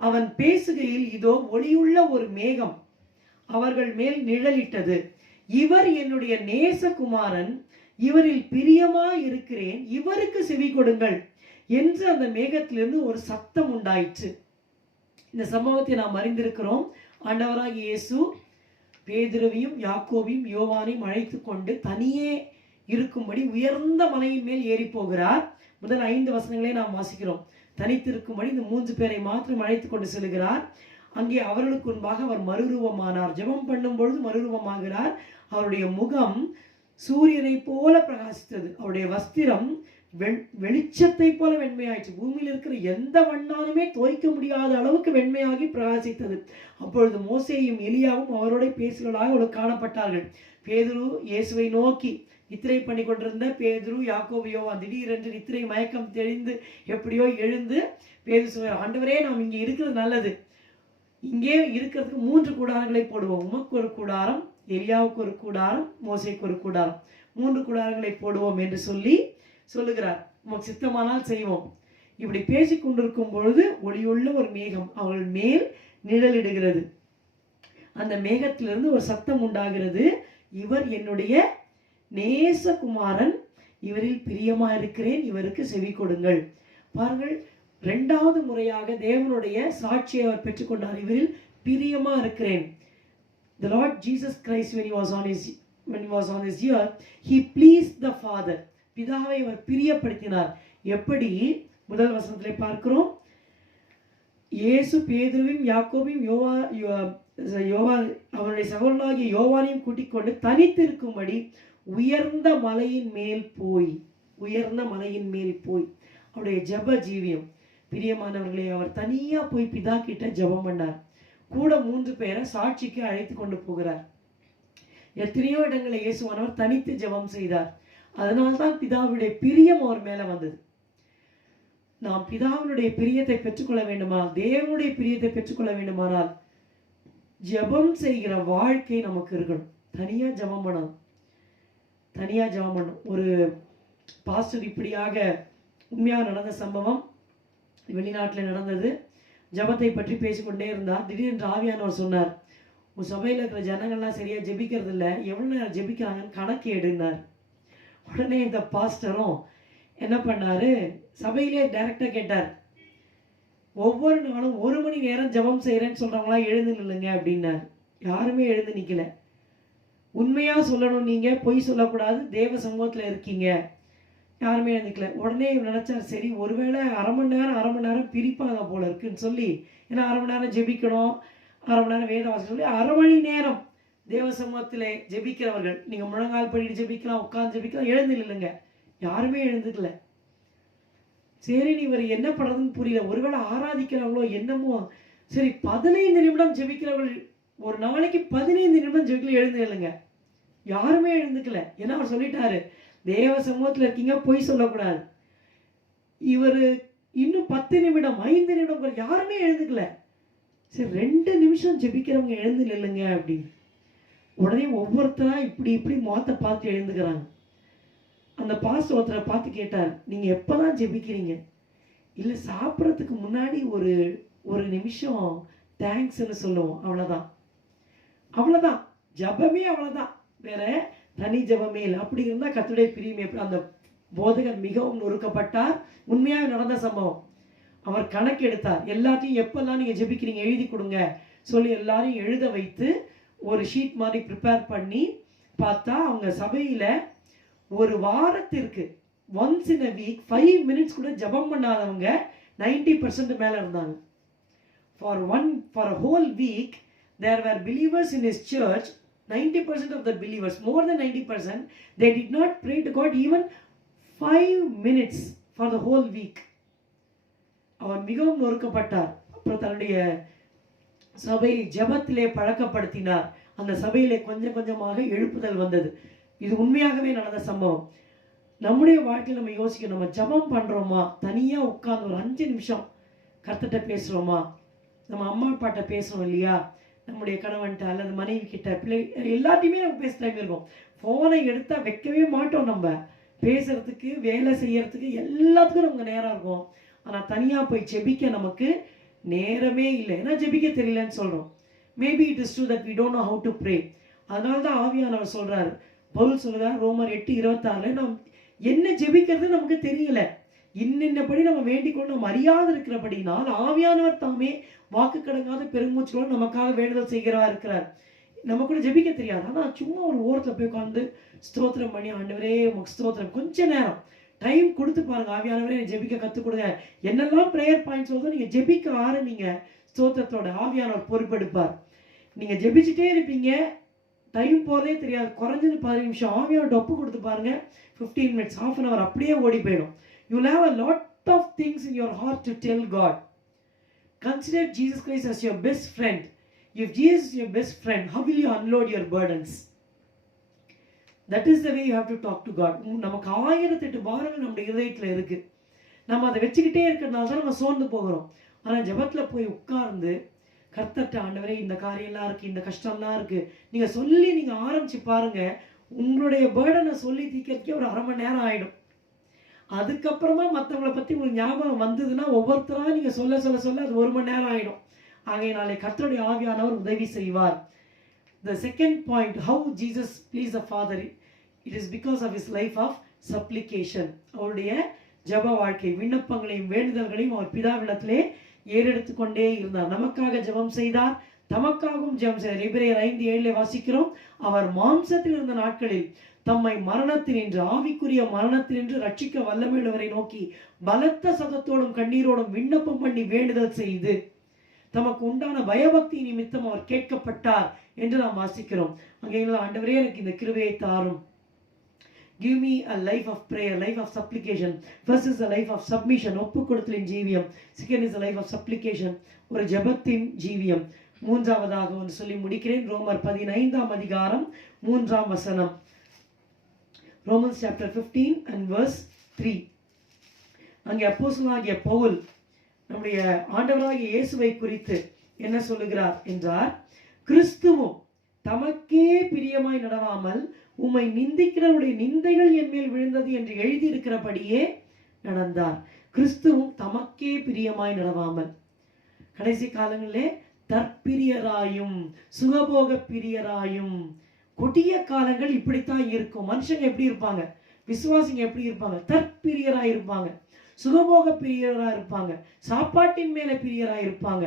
அவன் பேசுகையில், இதோ ஒளியுள்ள ஒரு மேகம் அவர்கள் மேல் நிழலிட்டது. இவர் என்னுடைய நேசகுமாரன், இவரில் பிரியமா இருக்கிறேன், இவருக்கு செவி கொடுங்கள் என்று அந்த மேகத்திலிருந்து ஒரு சத்தம் உண்டாயிற்று. இந்த சம்பவத்தை நாம் அறிந்திருக்கிறோம். ஆண்டவராக இயேசு பேதுருவையும் யாக்கோபையும் யோவானையும் அழைத்து கொண்டு தனியே இருக்கும்படி உயர்ந்த மலையின் மேல் ஏறி போகிறார். முதல் 5 வசனங்களே நாம் வாசிக்கிறோம். தனித்திருக்கும்படி இந்த 3 பேரை மாத்திரம் அழைத்து கொண்டு செல்கிறார். அங்கே அவர்களுக்கு முன்பாக அவர் மறுரூபமானார். ஜெபம் பண்ணும் பொழுது மறுரூபமாகிறார். அவருடைய முகம் சூரியனை போல பிரகாசித்தது. அவருடைய வஸ்திரம் வெளிச்சத்தை போல வெண்மையாயிற்று. பூமியில் இருக்கிற எந்த வண்ணாலுமே தோய்க்க முடியாத அளவுக்கு வெண்மையாகி பிரகாசித்தது. அப்பொழுது மோசேயும் எலியாவும் அவரோட பேசுகிறவர்களாக அவர்கள் காணப்பட்டார்கள். பேதுரு இயேசுவை நோக்கி, நித்திரை பண்ணி கொண்டிருந்த பேதுரு, யாக்கோபு, யோவான் திடீரென்று நித்திரை மயக்கம் தெளிந்து எப்படியோ எழுந்து பேதுரு சொல்றார், ஆண்டவரே நாம் இங்கே இருக்கிறது நல்லது, இங்கே இருக்கிறதுக்கு 3 கூடாரங்களை போடுவோம், உமக்கு ஒரு கூடாரம், எலியாவுக்கு ஒரு கூடாரம், மோசேக்கு ஒரு கூடாரம், 3 கூடாரங்களை போடுவோம் என்று சொல்லுகிறார். உமக்கு சித்தமானால் செய்வோம். இப்படி பேசிக் கொண்டிருக்கும் பொழுது ஒளியுள்ள ஒரு மேகம் அவர்கள் மேல் நிழலிடுகிறது. அந்த மேகத்திலிருந்து ஒரு சத்தம் உண்டாகிறது, இவர் என்னுடைய நேசகுமாரன், இவரில் பிரியமா இருக்கிறேன், இவருக்கு செவி கொடுங்கள். பாருங்கள், 2வது முறையாக தேவனுடைய சாட்சியை அவர் பெற்றுக்கொண்டார், இவரில் பிரியமா இருக்கிறேன். The Lord Jesus Christ when he was on his earth, he pleased the Father. பிதாவை அவர் பிரியப்படுத்தினார். எப்படி? முதல் வசனத்திலே பார்க்கிறோம், இயேசு பேதுருவையும் யாக்கோபையும் அவருடைய சகோதரனாகிய யோவானையும் கூட்டிக் கொண்டு தனித்து இருக்கும்படி உயர்ந்த மலையின் மேல் போய் அவருடைய ஜெப ஜீவியம். பிரியமானவர்களே, அவர் தனியா போய் பிதா கிட்ட ஜெபம் பண்ணார். கூட 3 பேரை சாட்சிக்கு அழைத்து கொண்டு போகிறார். எத்தனையோ இடங்களில் இயேசுவானவர் தனித்து ஜெபம் செய்தார். அதனால்தான் பிதாவுடைய பிரியம் அவர் மேல வந்தது. நாம் பிதாவினுடைய பிரியத்தை பெற்றுக்கொள்ள வேண்டுமா, தேவனுடைய பிரியத்தை பெற்றுக்கொள்ள வேண்டுமானால் ஜெபம் செய்கிற வாழ்க்கை நமக்கு இருக்கணும். தனியா ஜெபம் பண்ணணும். ஒரு பாஸ்டர் இப்படியாக உண்மையாக நடந்த சம்பவம் வெளிநாட்டில் நடந்தது. ஜெபத்தை பற்றி பேசிக்கொண்டே இருந்தார். திடீரென்று ஆவியானவர் சொன்னார், உன் சபையில் இருக்கிற ஜனங்கள்லாம் சரியா ஜெபிக்கிறது இல்லை, எவ்வளோ நேரம் ஜெபிக்கிறாங்கன்னு கணக்கு எடுனார். உடனே இந்த பாஸ்டரும் என்ன பண்ணாரு, சபையிலே டைரக்டாக கேட்டார், ஒவ்வொரு நாளும் 1 மணி நேரம் ஜெபம் செய்கிறேன்னு சொல்கிறவங்களாம் எழுந்து நில்லுங்க அப்படின்னார். யாருமே எழுந்து நிற்கல. உண்மையாக சொல்லணும், நீங்கள் பொய் சொல்லக்கூடாது, தேவ சமூகத்தில் இருக்கீங்க, யாருமே எழுந்துக்கல. உடனே நினச்சார், சரி ஒருவேளை அரை மணி நேரம் பிரிப்பாங்க போல இருக்குன்னு சொல்லி, ஏன்னா 1/2 மணி நேரம் ஜெபிக்கணும், 1/2 மணி நேரம் வேத வாசிக்கணும் சொல்லி 1/2 மணி நேரம் தேவ சமூகத்தில் ஜெபிக்கிறவர்கள், நீங்கள் முழங்கால் படிட்டு ஜெபிக்கலாம், உட்கார்ந்து ஜெபிக்கலாம், எழுந்து நில்லுங்க. யாருமே எழுந்துக்கல. சரி, இவர் என்ன பண்ணுறதுன்னு புரியல. ஒருவேளை ஆராதிக்கிறாங்களோ என்னமோ. சரி 15 நிமிடம் ஜெபிக்கிறவர்கள், ஒரு நாளைக்கு 15 நிமிடம் ஜெபிக்கல, எழுந்து நில்லுங்க. யாருமே எழுந்துக்கல. ஏன்னா அவர் சொல்லிட்டாரு, தேவ சமூகத்தில் இருக்கீங்க, பொய் சொல்லக்கூடாது. இவர் இன்னும் 10 நிமிடம் 5 நிமிடம் யாருமே எழுந்துக்கல. சரி 2 நிமிஷம் ஜெபிக்கிறவங்க எழுந்து நில்லுங்க அப்படின்னு. உடனே ஒவ்வொருத்தரா இப்படி முகத்தை பார்த்து எழுந்துக்கிறாங்க. அந்த பாஸ்டர் ஒருத்தரை பார்த்து கேட்டார், நீங்க எப்பதான் ஜெபிக்கிறீங்க? இல்லை, சாப்பிட்றதுக்கு முன்னாடி ஒரு நிமிஷம் தேங்க்ஸ்ன்னு சொல்லுவோம், அவ்வளோதான் ஜபமே, அவ்வளோதான், வேற தனி ஜபமே இல்லை. அப்படி இருந்தால் கர்த்தருடைய பிரியம் எப்படி? அந்த போதகர் மிகவும் நொறுக்கப்பட்டார். உண்மையாக நடந்த சம்பவம். அவர் கணக்கு எடுத்தார். எல்லாத்தையும் எப்பெல்லாம் நீங்கள் ஜெபிக்கிறீங்க எழுதி கொடுங்க சொல்லி எல்லாரையும் எழுத வைத்து ஒரு ஷீட் மாதிரி ப்ரிப்பேர் பண்ணி பார்த்தா, அவங்க சபையில் ஒரு வாரத்திற்கு once in a week 5 minutes கூட ஜபம் பண்ணாதவங்க 90% மேலே இருந்தாங்க. For a whole week there were believers in his church. 90% of the believers, more than 90%, they did not pray to God even 5 minutes for the whole week. அவர் மிகவும் நொறுக்கப்பட்டார். அப்புறம் தன்னுடைய சபை ஜெபத்திலே பழக்கப்படுத்தினார். அந்த சபையிலே கொஞ்சம் கொஞ்சமாக எழுப்புதல் வந்தது. இது உண்மையாகவே நடந்த சம்பவம். நம்முடைய வாழ்க்கையில் நம்ம யோசிக்கணும், நம்ம ஜெபம் பண்ணுறோமா? தனியாக உட்கார்ந்து ஒரு 5 நிமிஷம் கர்த்தர்கிட்ட பேசுகிறோமா? நம்ம அம்மா அப்பாட்ட பேசுகிறோம் இல்லையா? நம்முடைய கணவன்கிட்ட அல்லது மனைவி கிட்ட, பிள்ளை எல்லாத்தையுமே நம்ம பேச டைம் இருக்கும். ஃபோனை எடுத்தால் வைக்கவே மாட்டோம். நம்ம பேசுறதுக்கு, வேலை செய்யறதுக்கு, எல்லாத்துக்கும் நமக்கு நேரம் இருக்கும். ஆனால் தனியாக போய் ஜெபிக்க நமக்கு நேரமே இல்லை. ஏன்னா ஜெபிக்க தெரியலன்னு சொல்கிறோம். Maybe it is true that we don't know how to pray. அதனால தான் ஆவியானவர் சொல்கிறார், பவுல் சொல்கிறார் ரோமர் 8:26, நாம் என்ன ஜெபிக்கிறது நமக்கு தெரியல. இன்னென்னபடி நம்ம வேண்டிக்கொண்டு நம்ம அறியாது இருக்கிறபடினால் ஆவியானவர் தாமே வாக்கு கடங்காத பெருமூச்சோடு நமக்காக வேண்டுதல் செய்கிறவா இருக்கிறார். நம்ம கூட ஜெபிக்க தெரியாது. ஆனால் சும்மா ஒரு ஓரத்தில் போய் உட்காந்து ஸ்தோத்திரம் பண்ணி, ஆண்டவரே உமக்கு ஸ்தோத்திரம், கொஞ்ச நேரம் டைம் கொடுத்து பாருங்க. ஆவியானவரே ஜெபிக்க கற்றுக் கொடுங்க. என்னெல்லாம் ப்ரேயர் பாயிண்ட்ஸ் வருதோ நீங்கள் ஜெபிக்க ஆரம்பிங்க. ஸ்தோத்திரத்தோட ஆவியானவர் பொறுப்பெடுப்பார். நீங்கள் ஜெபிச்சுட்டே இருப்பீங்க, டைம் போகிறதே தெரியாது. குறைஞ்சது 15 நிமிஷம் ஆவியானோட ஒப்பு கொடுத்து பாருங்க. 15 minutes, half an hour அப்படியே ஓடி போயிடும். You will have a lot of things in your heart to tell God. Consider Jesus Christ as your best friend. If Jesus is your best friend, how will you unload your burdens? That is the way you have to talk to God. நமக்கு 1008 பாரங்கள் நம்முடைய இருதயத்தில் இருக்கு. நம்ம அதை வச்சுக்கிட்டே இருக்கிறதுனால தான் நம்ம சோர்ந்து போகிறோம். ஆனால் ஜெபத்தில் போய் உட்கார்ந்து கர்த்தர்ட்ட, ஆண்டவரே இந்த காரியம்லாம் இருக்குது, இந்த கஷ்டம்லாம் இருக்குது, நீங்கள் சொல்லி நீங்கள் ஆரம்பித்து பாருங்கள். உங்களுடைய பேர்டனை சொல்லி தீர்க்கறதுக்கே ஒரு 1/2 மணி நேரம் ஆகிடும். அதுக்கப்புறமா மற்றவங்களை பற்றி உங்களுக்கு ஞாபகம் வந்ததுன்னா ஒவ்வொருத்தராக நீங்கள் சொல்ல சொல்ல சொல்ல அது 1 மணி நேரம் ஆகிடும். ஆகையினாலே கர்த்தருடைய ஆவியானவர் உதவி செய்வார். The second point, how Jesus pleased the Father, it is because of his life of supplication. அவருடைய ஜெப வாழ்க்கை, விண்ணப்பங்களையும் வேண்டுதல்களையும் அவர் பிதாவிடத்திலே ஏறெடுத்து கொண்டே இருந்தார். நமக்காக ஜெபம் செய்தார், தமக்காகவும் ஜெபம் செய்தார். எபிரேயர் 5:7 வாசிக்கிறோம், அவர் மாம்சத்தில் இருந்த நாட்களில் தம்மை மரணத்தினின்று, ஆவிக்குரிய மரணத்தினின்று ரட்சிக்க வல்லமையுள்ளவரை நோக்கி பலத்த சத்தத்தோடும் கண்ணீரோடும் விண்ணப்பம் பண்ணி வேண்டுதல் செய்து தமக்கு உண்டான பயபக்தி நிமித்தம் அவர் கேட்கப்பட்டார் என்று நாம் வாசிக்கிறோம். அங்கே ஆண்டவரே எனக்கு இந்த கிருபையை தாரும். Give me a life of prayer, life of supplication. First is a life of submission, ஒப்பு கொடுத்தலின் ஜீவியம். Second is a life of supplication, ஒரு ஜெபத்தின் ஜீவியம். மூன்றாவதாக ஒன்று சொல்லி முடிக்கிறேன். ரோமர் 15ஆம் அதிகாரம் 3ஆம் வசனம். Romans chapter 15 and verse 3. அங்கே அப்போஸ்தலனாகிய பவுல் நம்முடைய ஆண்டவராகிய இயேசுவை குறித்து என்ன சொல்லுகிறார் என்றார், கிறிஸ்துவும் தமக்கே பிரியமாய் நடவாமல் உம்மை நிந்திக்கிறவருடைய நிந்தைகள் என் மேல் விழுந்தது என்று எழுதியிருக்கிறபடியே நடந்தார். கிறிஸ்துவும் தமக்கே பிரியமாய் நடவாமல், கடைசி காலங்களிலே தற்பிரியராயும் சுகபோக பிரியராயும், கொடிய காலங்கள் இப்படித்தான் இருக்கும். மனுஷங்க எப்படி இருப்பாங்க, விசுவாசிங்க எப்படி இருப்பாங்க, தற்பிரியராய் இருப்பாங்க, சுகபோக பிரியராக இருப்பாங்க, சாப்பாட்டின் மேலே பிரியராக இருப்பாங்க.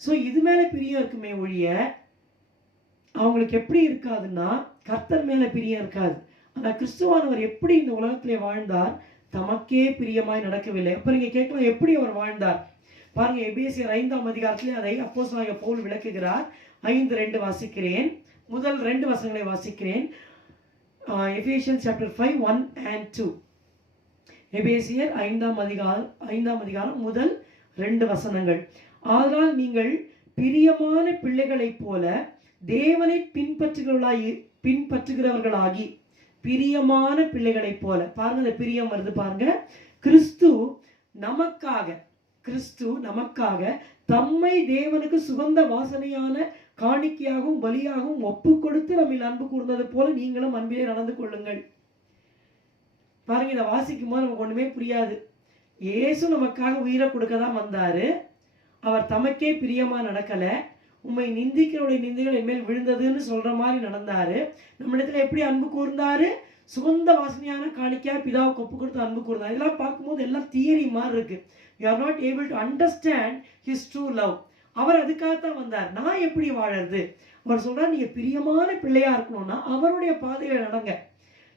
ஸோ இது மேலே பிரியம் இருக்குமே ஒழிய அவங்களுக்கு எப்படி இருக்காதுன்னா கர்த்தர் மேலே பிரியம் இருக்காது. ஆனால் கிறிஸ்துவானவர் எப்படி இந்த உலகத்திலே வாழ்ந்தார், தமக்கே பிரியமாய் நடக்கவில்லை. அப்போ நீங்கள் கேட்கலாம், எப்படி அவர் வாழ்ந்தார் பாருங்க. எபேசியர் 5ஆம் அதிகாரத்திலே அதை அப்போஸ்தலனாகிய பவுல் விளக்குகிறார். 5:2 வாசிக்கிறேன். முதல் 2 வசனங்களை வாசிக்கிறேன். Ephesians chapter 5, 1 and 2. எபேசியர் 5ஆம் அதிகாரம் முதல் 2 வசனங்கள். ஆதலால் நீங்கள் பிரியமான பிள்ளைகளைப் போல தேவனை பின்பற்றுகிறவர்களாகி, பிரியமான பிள்ளைகளைப் போல, பாருங்க இந்த பிரியம் வருது பாருங்க. கிறிஸ்து நமக்காக தம்மை தேவனுக்கு சுகந்த வாசனையான காணிக்கையாகவும் பலியாகவும் ஒப்பு கொடுத்து நம்மில் அன்பு கூர்ந்தது போல நீங்களும் அன்பிலே நடந்து கொள்ளுங்கள். பாருங்க, இதை வாசிக்கும் போது நமக்கு ஒண்ணுமே புரியாது. இயேசு நமக்காக உயிரை கொடுக்க தான் வந்தாரு. அவர் தமக்கே பிரியமா நடக்கல. உம்மை நிந்திக்கிறவருடைய நிந்தைகள் என்மேல் விழுந்ததுன்னு சொல்ற மாதிரி நடந்தாரு. நம்மிடத்துல எப்படி அன்பு கூர்ந்தாரு, சுகந்த வாசனையான காணிக்கையா பிதாவுக்கு ஒப்பு கொடுத்து அன்பு கூர்ந்தாரு. இதெல்லாம் பார்க்கும்போது எல்லாம் தியரி மாதிரி இருக்கு. You are not able to understand his true love. அவர் அதுக்காகத்தான் வந்தார். நான் எப்படி வாழறது? அவர் சொல்றார், நீங்க பிரியமான பிள்ளையா இருக்கணும்னா அவருடைய பாதையில நடங்க.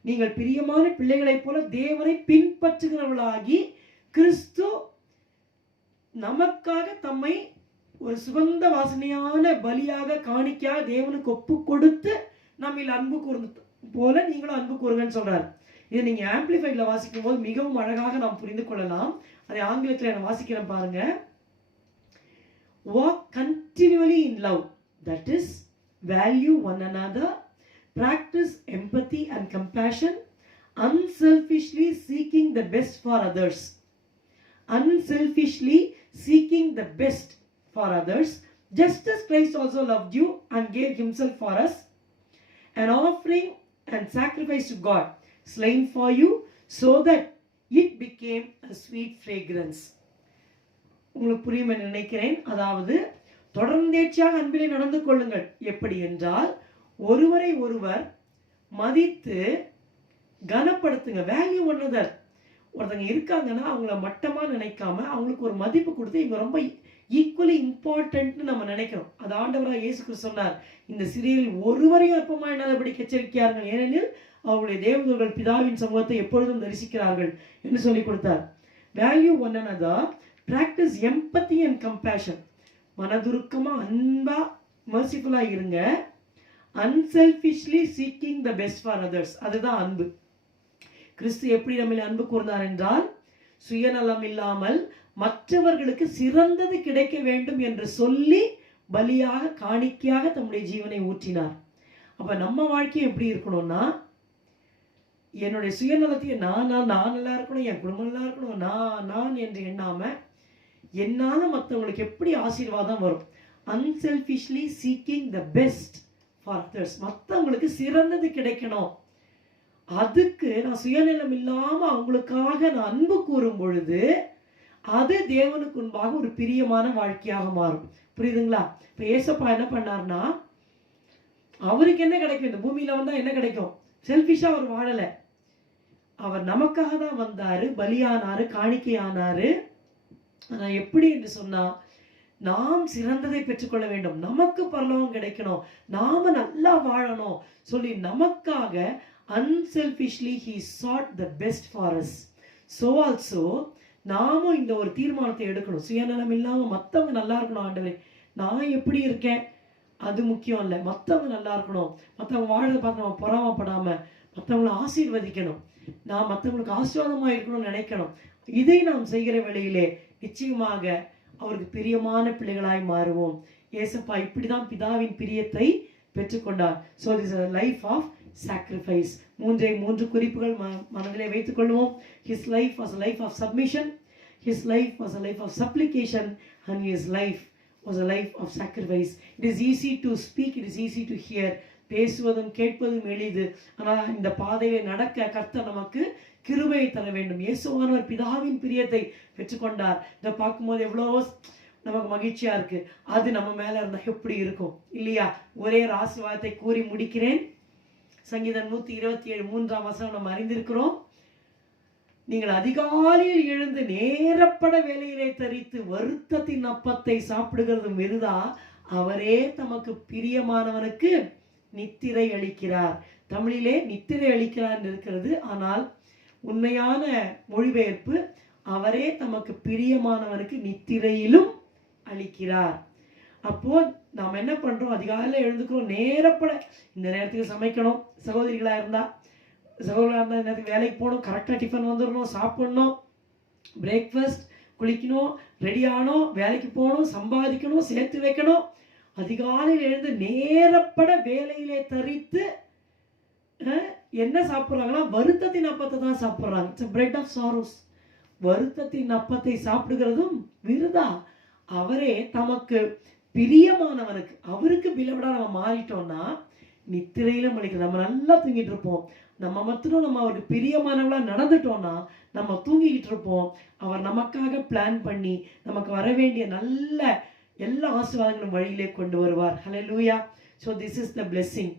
நீங்கள் பிரியமான பிள்ளைகளைப் போல தேவனை பின்பற்றுகிறவர்களாகி, கிறிஸ்து நமக்காக தம்மை ஒரு சுகந்த வாசனையான பலியாக காணிக்கையாக தேவனுக்கு ஒப்பு கொடுத்து நம்மில் அன்பு கூர்ந்து போல நீங்களும் அன்பு கூறுங்கன்னு சொல்றாரு. இதை நீங்க ஆம்பிளிஃபைட்ல வாசிக்கும் போது மிகவும் அழகாக நாம் புரிந்து கொள்ளலாம். அதை ஆங்கிலத்தில் நான் வாசிக்கிறேன் பாருங்க. Walk continually in love, that is, value one another, practice empathy and compassion, unselfishly seeking the best for others. Unselfishly seeking the best for others, just as Christ also loved you and gave himself for us, an offering and sacrifice to God, slain for you, so that it became a sweet fragrance. உங்களுக்கு புரியும் என்று நினைக்கிறேன். அதாவது தொடர்ந்தேர்ச்சியாக அன்பிலே நடந்து கொள்ளுங்கள். எப்படி என்றால், ஒருவரை ஒருவர் மதித்து கனப்படுத்துங்க. வேல்யூ ஒன்னுதர். ஒருத்தங்க இருக்காங்கன்னா அவங்கள மட்டமா நினைக்காம அவங்களுக்கு ஒரு மதிப்பு கொடுத்து இவங்க ரொம்ப ஈக்குவலி இம்பார்ட்டன்ட்னு நம்ம நினைக்கிறோம். அது ஆண்டவராக இயேசு கிறிஸ்து சொன்னார், இந்த சிறியில் ஒருவரையும் அற்பமா எண்ணாதபடி எச்சரிக்கையார்கள், ஏனெனில் அவருடைய தேவதூதர்கள் பிதாவின் சமூகத்தை எப்பொழுதும் தரிசிக்கிறார்கள் என்று சொல்லி கொடுத்தார். Value one another, practice empathy and compassion. மனதுருக்கமா அன்பா merciful-ஆ இருங்க. unselfishly seeking the best for others, அதுதான் அன்பு. கிறிஸ்து எப்படி நம்மில் அன்பு கூர்ந்தார் என்றால், சுயநலம் இல்லாமல் மற்றவர்களுக்கு சிறந்தது கிடைக்க வேண்டும் என்று சொல்லி பலியாக காணிக்கையாக தம்முடைய ஜீவனை ஊற்றினார். அப்ப நம்ம வாழ்க்கை எப்படி இருக்கணும்னா, என்னுடைய சுயநலத்தையே நான் நல்லா இருக்கணும், என் குடும்பம் நல்லா இருக்கணும், நான் என்று எண்ணாம என்னால மற்றவங்களுக்கு எப்படி ஆசீர்வாதம் வரும். Unselfishly seeking the best for others. மற்றவங்களுக்கு சிறந்தது கிடைக்கணும். அதுக்கு நான் சுயநலம் இல்லாம அவங்களுக்காக நான் அன்பு கூறும் பொழுது அது தேவனுக்கு முன்பாக ஒரு பிரியமான வாழ்க்கையாக மாறும். புரியுதுங்களா? இப்ப ஏசப்பா என்ன பண்ணார்னா, அவருக்கு என்ன கிடைக்கும், இந்த பூமியில வந்தா என்ன கிடைக்கும்? செல்ஃபிஷா அவர் வாழல. அவர் நமக்காக தான் வந்தாரு, பலியானாரு, காணிக்கையானாரு. ஆனா எப்படி என்று சொன்னா, நாம் சிறந்ததை பெற்றுக்கொள்ள வேண்டும், நமக்கு பரலோகம் கிடைக்கணும், நாம நல்லா வாழணும் சொல்லி நமக்காக unselfishly he sought the best for us. So also நாமும் இந்த ஒரு தீர்மானத்தை எடுக்கணும். சுயநலம் இல்லாம மற்றவங்க நல்லா இருக்கணும். ஆண்டவரே, நான் எப்படி இருக்கேன் அது முக்கியம் இல்லை, மற்றவங்க நல்லா இருக்கணும், மற்றவங்க வாழதை பார்த்து நம்ம பொறாமப்படாம மற்றவங்களை ஆசீர்வதிக்கணும், நான் மற்றவங்களுக்கு ஆசீர்வாதமாக இருக்கணும்னு நினைக்கணும். இதை நாம் செய்கிற வேளையிலே நிச்சயமாக அவருக்கு பிரியமான பிள்ளைகளாய் மாறுவோம். ஏசப்பா இப்படிதான் பிதாவின் பிரியத்தை பெற்றுக்கொண்டார். So this is life of sacrifice. மூன்று குறிப்புகள் மனதிலே வைத்துக் கொள்வோம். His life was a life of submission, his life was a life of supplication, and his life was a life of sacrifice. It is easy to speak, it is easy to hear. பேசுவதும் கேட்பதும் எளிது. ஆனால் இந்த பாதையிலே நடக்க கர்த்தர் நமக்கு கிருபையை தர வேண்டும். இயேசுவானவர் பிதாவின் பிரியத்தை பெற்றுக்கொண்டார். இதை பார்க்கும்போது எவ்வளவோ நமக்கு மகிழ்ச்சியா இருக்கு. அது நம்ம மேல இருந்தா எப்படி இருக்கும் இல்லையா? ஒரே ஒரு ஆசீர்வாதத்தை கூறி முடிக்கிறேன். சங்கீதம் 127 3ஆம் வசனம் நம்ம அறிந்திருக்கிறோம். நீங்கள் அதிகாலையில் எழுந்து நேரப்பட வேலையிலே தரித்து வருத்தத்தின் அப்பத்தை சாப்பிடுகிறது விருதா, அவரே தமக்கு பிரியமானவனுக்கு நித்திரை அளிக்கிறார். தமிழிலே நித்திரை அளிக்கிறார் இருக்கிறது. ஆனால் உண்மையான மொழிபெயர்ப்பு அவரே தமக்கு பிரியமானவனுக்கு நித்திரையிலும் அளிக்கிறார். அப்போ நாம் என்ன பண்றோம்? அதிகாலையில் எழுந்துக்கிறோம், நேரப்பட இந்த நேரத்துக்கு சமைக்கணும். சகோதரிகளா இருந்தா இந்த நேரத்துக்கு வேலைக்கு போகணும், கரெக்டாக டிஃபன் வந்துடணும், சாப்பிடணும், பிரேக்ஃபாஸ்ட், குளிக்கணும், ரெடி ஆகணும், வேலைக்கு போகணும், சம்பாதிக்கணும், சேர்த்து வைக்கணும். அதிகாலையில் எழுந்து நேரப்பட வேலையிலே தரித்து என்ன சாப்பிட்றாங்கன்னா வருத்தத்தின் அப்பத்தை தான் சாப்பிட்றாங்க. It's bread of sorrows. வருத்தத்தின் அப்பத்தை சாப்பிடுகிறதும் விருதா, அவரே தமக்கு பிரியமானவனுக்கு, அவருக்கு பிலவடா நம்ம மாறிட்டோம்னா நித்திரையிலும் அளிக்கிறது. நம்ம நல்லா தூங்கிட்டு இருப்போம். நம்ம மட்டும் நம்ம அவருக்கு பிரியமானவளா நடந்துட்டோம்னா நம்ம தூங்கிக்கிட்டு இருப்போம். அவர் நமக்காக பிளான் பண்ணி நமக்கு வர வேண்டிய நல்ல எல்லா ஆசீர்வாதங்களும் வழியிலே கொண்டு வருவார். Hallelujah. So this is the blessing.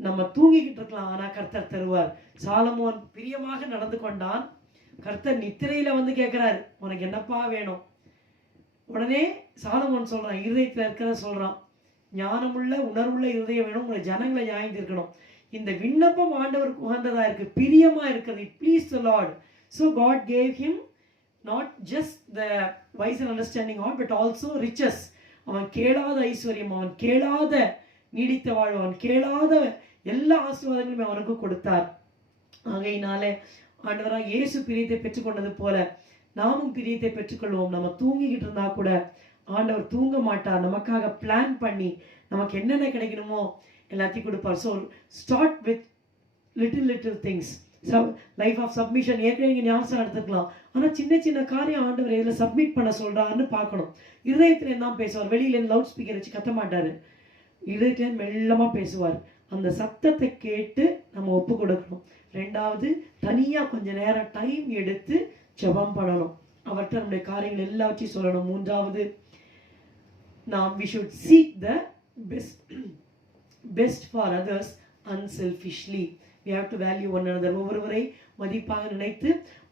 நம்ம தூங்கிக்கிட்டு இருக்கலாம், ஆனா கர்த்தர் தருவார். சாலமோன் பிரியமாக நடந்து கொண்டான். கர்த்தர் நித்திரையில வந்து கேட்கிறாரு, உனக்கு என்னப்பா வேணும்? உடனே சாலமோன் சொல்றான், இருதயத்துல இருக்கிறத சொல்றான், ஞானமுள்ள உணர்வுள்ள இருதயம் வேணும், உங்களை ஜனங்களை நியாயந்திருக்கணும். இந்த விண்ணப்பம் ஆண்டவருக்கு உகந்ததா இருக்கு, பிரியமா இருக்கிறது. Please the Lord. So God gave him not just the wise and understanding God, but also riches. அவன் கேளாத ஐஸ்வர்யம், அவன் கேளாத நீடித்த வாழ்வு, அவன் கேளாத எல்லா ஆசீர்வாதங்களும் அவனுக்கு கொடுத்தார். ஆகையினாலே ஆண்டவராக இயேசு பிரியத்தை பெற்றுக்கொண்டது போல நாமும் பிரியத்தை பெற்றுக்கொள்வோம். நம்ம தூங்கிக்கிட்டு இருந்தா கூட ஆண்டவர் தூங்க மாட்டார். நமக்காக பிளான் பண்ணி நமக்கு என்னென்ன கிடைக்கணுமோ எல்லாத்தையும் கொடுப்பார். So start with little things. Life of submission ஏற்கனவே நீங்கள் ஞாபகம் எடுத்துக்கலாம். ஆனால் சின்ன சின்ன காரியம் ஆண்டவர் இதில் சப்மிட் பண்ண சொல்கிறான்னு பார்க்கணும். இருதயத்தில் தான் பேசுவார். வெளியிலேருந்து லவுட் ஸ்பீக்கர் வச்சு கத்த மாட்டார். இருதயத்தில் மெல்லமாக பேசுவார். அந்த சத்தத்தை கேட்டு நம்ம ஒப்பு கொடுக்கணும். ரெண்டாவது, தனியாக கொஞ்சம் நேரம் டைம் எடுத்து ஜெபம் பண்ணணும். அவர்கிட்ட நம்முடைய காரியங்கள் எல்லாவற்றையும் சொல்லணும். மூன்றாவது, நாம் we should seek the best for others unselfishly. We have to value one another. ஒவ்வொருவரை மதிப்பாக நினைத்து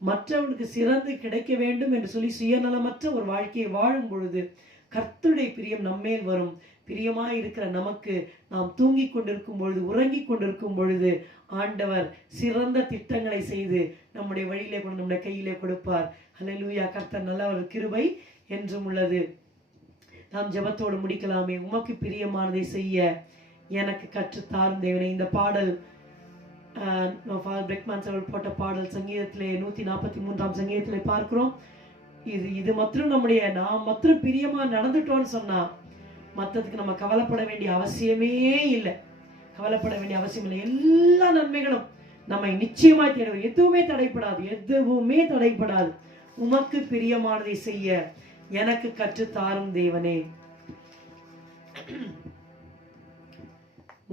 மற்றவர்களுக்கு சிறந்து கிடைக்க வேண்டும் என்று சொல்லி சுயநலமற்ற ஒரு வாழ்க்கையை வாழும் பொழுது கர்த்தருடைய பிரியம் நம்மேல் வரும். பிரியமாய் இருக்கிற நமக்கு நாம் தூங்கி கொண்டிருக்கும் பொழுது, உறங்கி கொண்டிருக்கும் பொழுது ஆண்டவர் சிறந்த திட்டங்களை செய்து நம்முடைய வழியிலே கொண்டு நம்முடைய கையிலே கொடுப்பார். ஹல்லேலூயா. கர்த்தர் நல்லவர், கிருபை என்றும் உள்ளது. நாம் ஜெபத்தோடு முடிக்கலாமே. உமக்கு பிரியமானதை செய்ய எனக்கு கற்றுத்தாரும் தேவனே. இந்த பாடல் ஃபாதர் பிரெக்மேன்ஸ் அவர்கள் போட்ட பாடல் சங்கீதத்திலே 143ஆம் சங்கீதத்திலே பார்க்கிறோம். இது மாத்திரம் நாம் மாத்திரம் பிரியமா நடந்துட்டோம்னு சொன்னா மற்றதுக்கு நம்ம கவலைப்பட வேண்டிய அவசியமே இல்லை. கவலைப்பட வேண்டிய அவசியம் இல்லை. எல்லா நன்மைகளும் நம்மை நிச்சயமாய் தேடுவார். எதுவுமே தடைப்படாது, எதுவுமே தடைப்படாது. உமக்கு பிரியமானதை செய்ய எனக்கு கற்றுத்தாரும் தேவனே.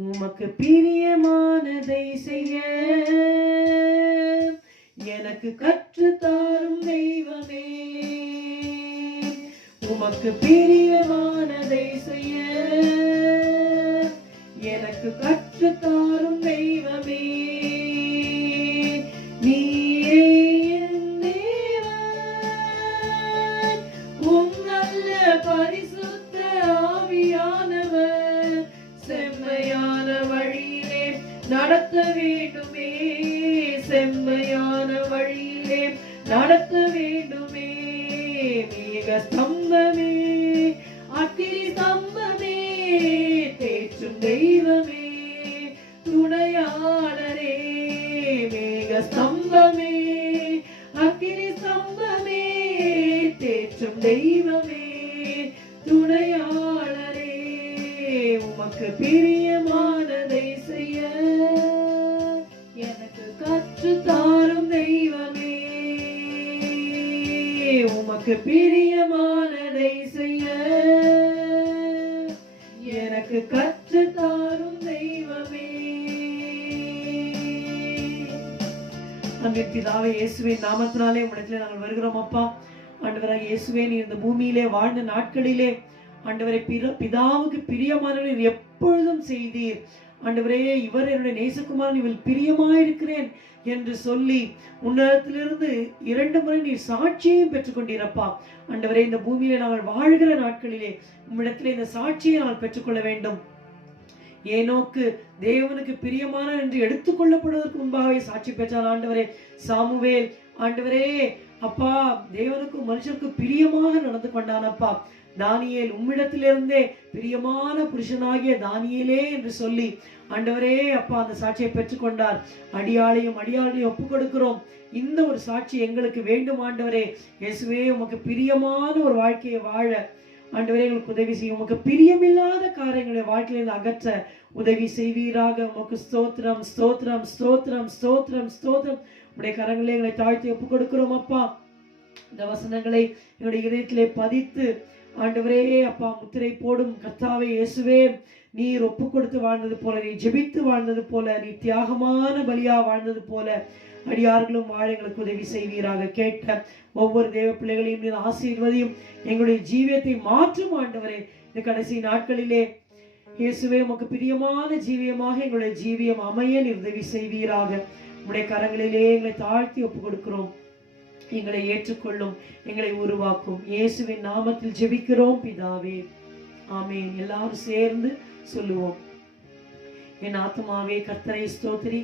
உமக்கு பிரியமானதை செய்ய எனக்கு கற்றுத்தாரும் தெய்வமே. உமக்கு பிரியமானதை செய்ய எனக்கு கற்றுத்தாரும் தெய்வமே. நீயே என் தேவன், உம் நல்ல பரிசுத்த ஆவியானவர் செம்மையான வழியிலே நடத்த வேண்டுமே, செம்மையான வழியிலே நடத்த வேண்டுமே. மேக ஸ்தம்பமே, அக்கினி ஸ்தம்பமே, தேற்றும் தெய்வமே, துணையாளரே. மேக ஸ்தம்பமே, அக்கினி ஸ்தம்பமே, தேற்றும் தெய்வமே, துணையாளரே. உமக்கு பிரியமானதை செய்ய எனக்கு கற்றுத்தாரும் தெய்வமே. உமக்கு பிரியமானதை செய்ய எனக்கு கற்றுத்தாரும் தெய்வமே. அன்பின் பிதாவே, இயேசுவின் நாமத்தினாலே உம்மிடத்திலே நாங்கள் வருகிறோம் அப்பா. ஆண்டவராக இயேசுவே, நீர் இந்த பூமியிலே வாழ்ந்த நாட்களிலே ஆண்டவரை பிதாவுக்கு பிரியமானவரை எப்பொழுதும் செய்தீர். ஆண்டவரே, இவர் என்னுடைய நேசகுமாரன், இவள் பிரியமாயிருக்கிறேன் என்று சொல்லி உன்னதத்திலிருந்து 2 முறை நீர் சாட்சியையும் பெற்றுக்கொண்டீரப்பா. ஆண்டவரே, இந்த பூமியிலே நாங்கள் வாழ்கிற நாட்களிலே உம்மிடத்திலே இந்த சாட்சியை நாங்கள் பெற்றுக்கொள்ள வேண்டும். ஏனோக்கு தேவனுக்கு பிரியமான என்று எடுத்துக்கொள்ளப்படுவதற்கு முன்பாகவே சாட்சி பெற்றார். ஆண்டவரே, சாமுவேல் ஆண்டவரே அப்பா தேவனுக்கும் மனுஷனுக்கும் பிரியமாக நடந்து கொண்டானப்பா. தானியேல் உம்மிடத்திலிருந்தே பிரியமான புருஷனாகிய தானியேலே என்று சொல்லி ஆண்டவரே அப்பா அந்த சாட்சியை பெற்றுக்கொண்டார். அடியாளையும் ஒப்பு கொடுக்கிறோம். இந்த ஒரு சாட்சி எங்களுக்கு வேண்டும் ஆண்டவரே. இயேசுவே, உமக்கு பிரியமான ஒரு வாழ்க்கையை வாழ ஆண்டவரே எங்களுக்கு உதவி செய்யும். உமக்கு பிரியமில்லாத காரியங்களை வாழ்க்கையில அகற்ற உதவி செய்வீராக. உமக்கு ஸ்தோத்திரம் ஸ்தோத்திரம் ஸ்தோத்திரம் ஸ்தோத்திரம் ஸ்தோத்திரம். உடைய கரங்களை எங்களை தாழ்த்தி ஒப்பு கொடுக்கிறோம் அப்பா. இந்த வசனங்களை எங்களுடைய இதயத்திலே பதித்து ஆண்டவரே அப்பா முத்திரை போடும் கர்த்தாவே இயேசுவே, நீர் ஒப்பு கொடுத்து வாழ்ந்தது போல, நீ ஜெபித்து வாழ்ந்தது போல, நீ தியாகமான பலியா வாழ்ந்தது போல அடியார்களும் வாழ எங்களுக்கு உதவி செய்வீராக. கேட்ட ஒவ்வொரு தேவ பிள்ளைகளையும் நீர் ஆசீர்வதியும். எங்களுடைய ஜீவியத்தை மாற்றும் ஆண்டவரே. இந்த கடைசி நாட்களிலே இயேசுவே, உமக்கு பிரியமான ஜீவியமாக எங்களுடைய ஜீவியம் அமைய நீர் உதவி செய்வீராக. உடைய கரங்களிலே எங்களை தாழ்த்தி ஒப்பு கொடுக்கிறோம். எங்களை ஏற்றுக்கொள்ளும், எங்களை உருவாக்கும். இயேசுவின் நாமத்தில் ஜெபிக்கிறோம் பிதாவே, ஆமென். எல்லாரும் சேர்ந்து சொல்லுவோம். என் ஆத்துமாவே கர்த்தரை ஸ்தோத்திரி,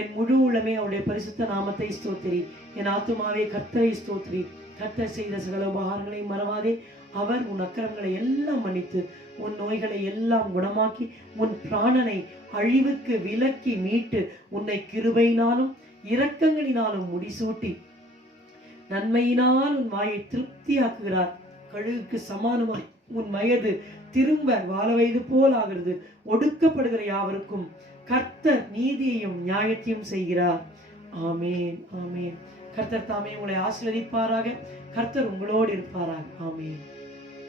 என் முழு உள்ளமே அவருடைய பரிசுத்த நாமத்தை ஸ்தோத்திரி. என் ஆத்துமாவே கர்த்தரை ஸ்தோத்திரி. கர்த்தர் செய்த சகல உபகாரங்களையும் மறவாதே. அவர் உன் அக்கிரமங்களை எல்லாம் மன்னித்து உன் நோய்களை எல்லாம் குணமாக்கி உன் பிராணனை அழிவுக்கு விலக்கி மீட்டு உன்னை கிருபையினாலும் இரக்கங்களினாலும் முடிசூட்டி நன்மையினால் உன் வாயை திருப்தியாக்குகிறார். கழுகுக்கு சமானமாய் உன் வயது திரும்ப வாழ வயது போல் ஆகிறது. ஒடுக்கப்படுகிற யாவருக்கும் கர்த்தர் நீதியையும் நியாயத்தையும் செய்கிறார். ஆமேன் ஆமேன். கர்த்தர் தாமே உங்களை ஆசீர்வதிப்பாராக. கர்த்தர் உங்களோடு இருப்பாராக. ஆமேன்.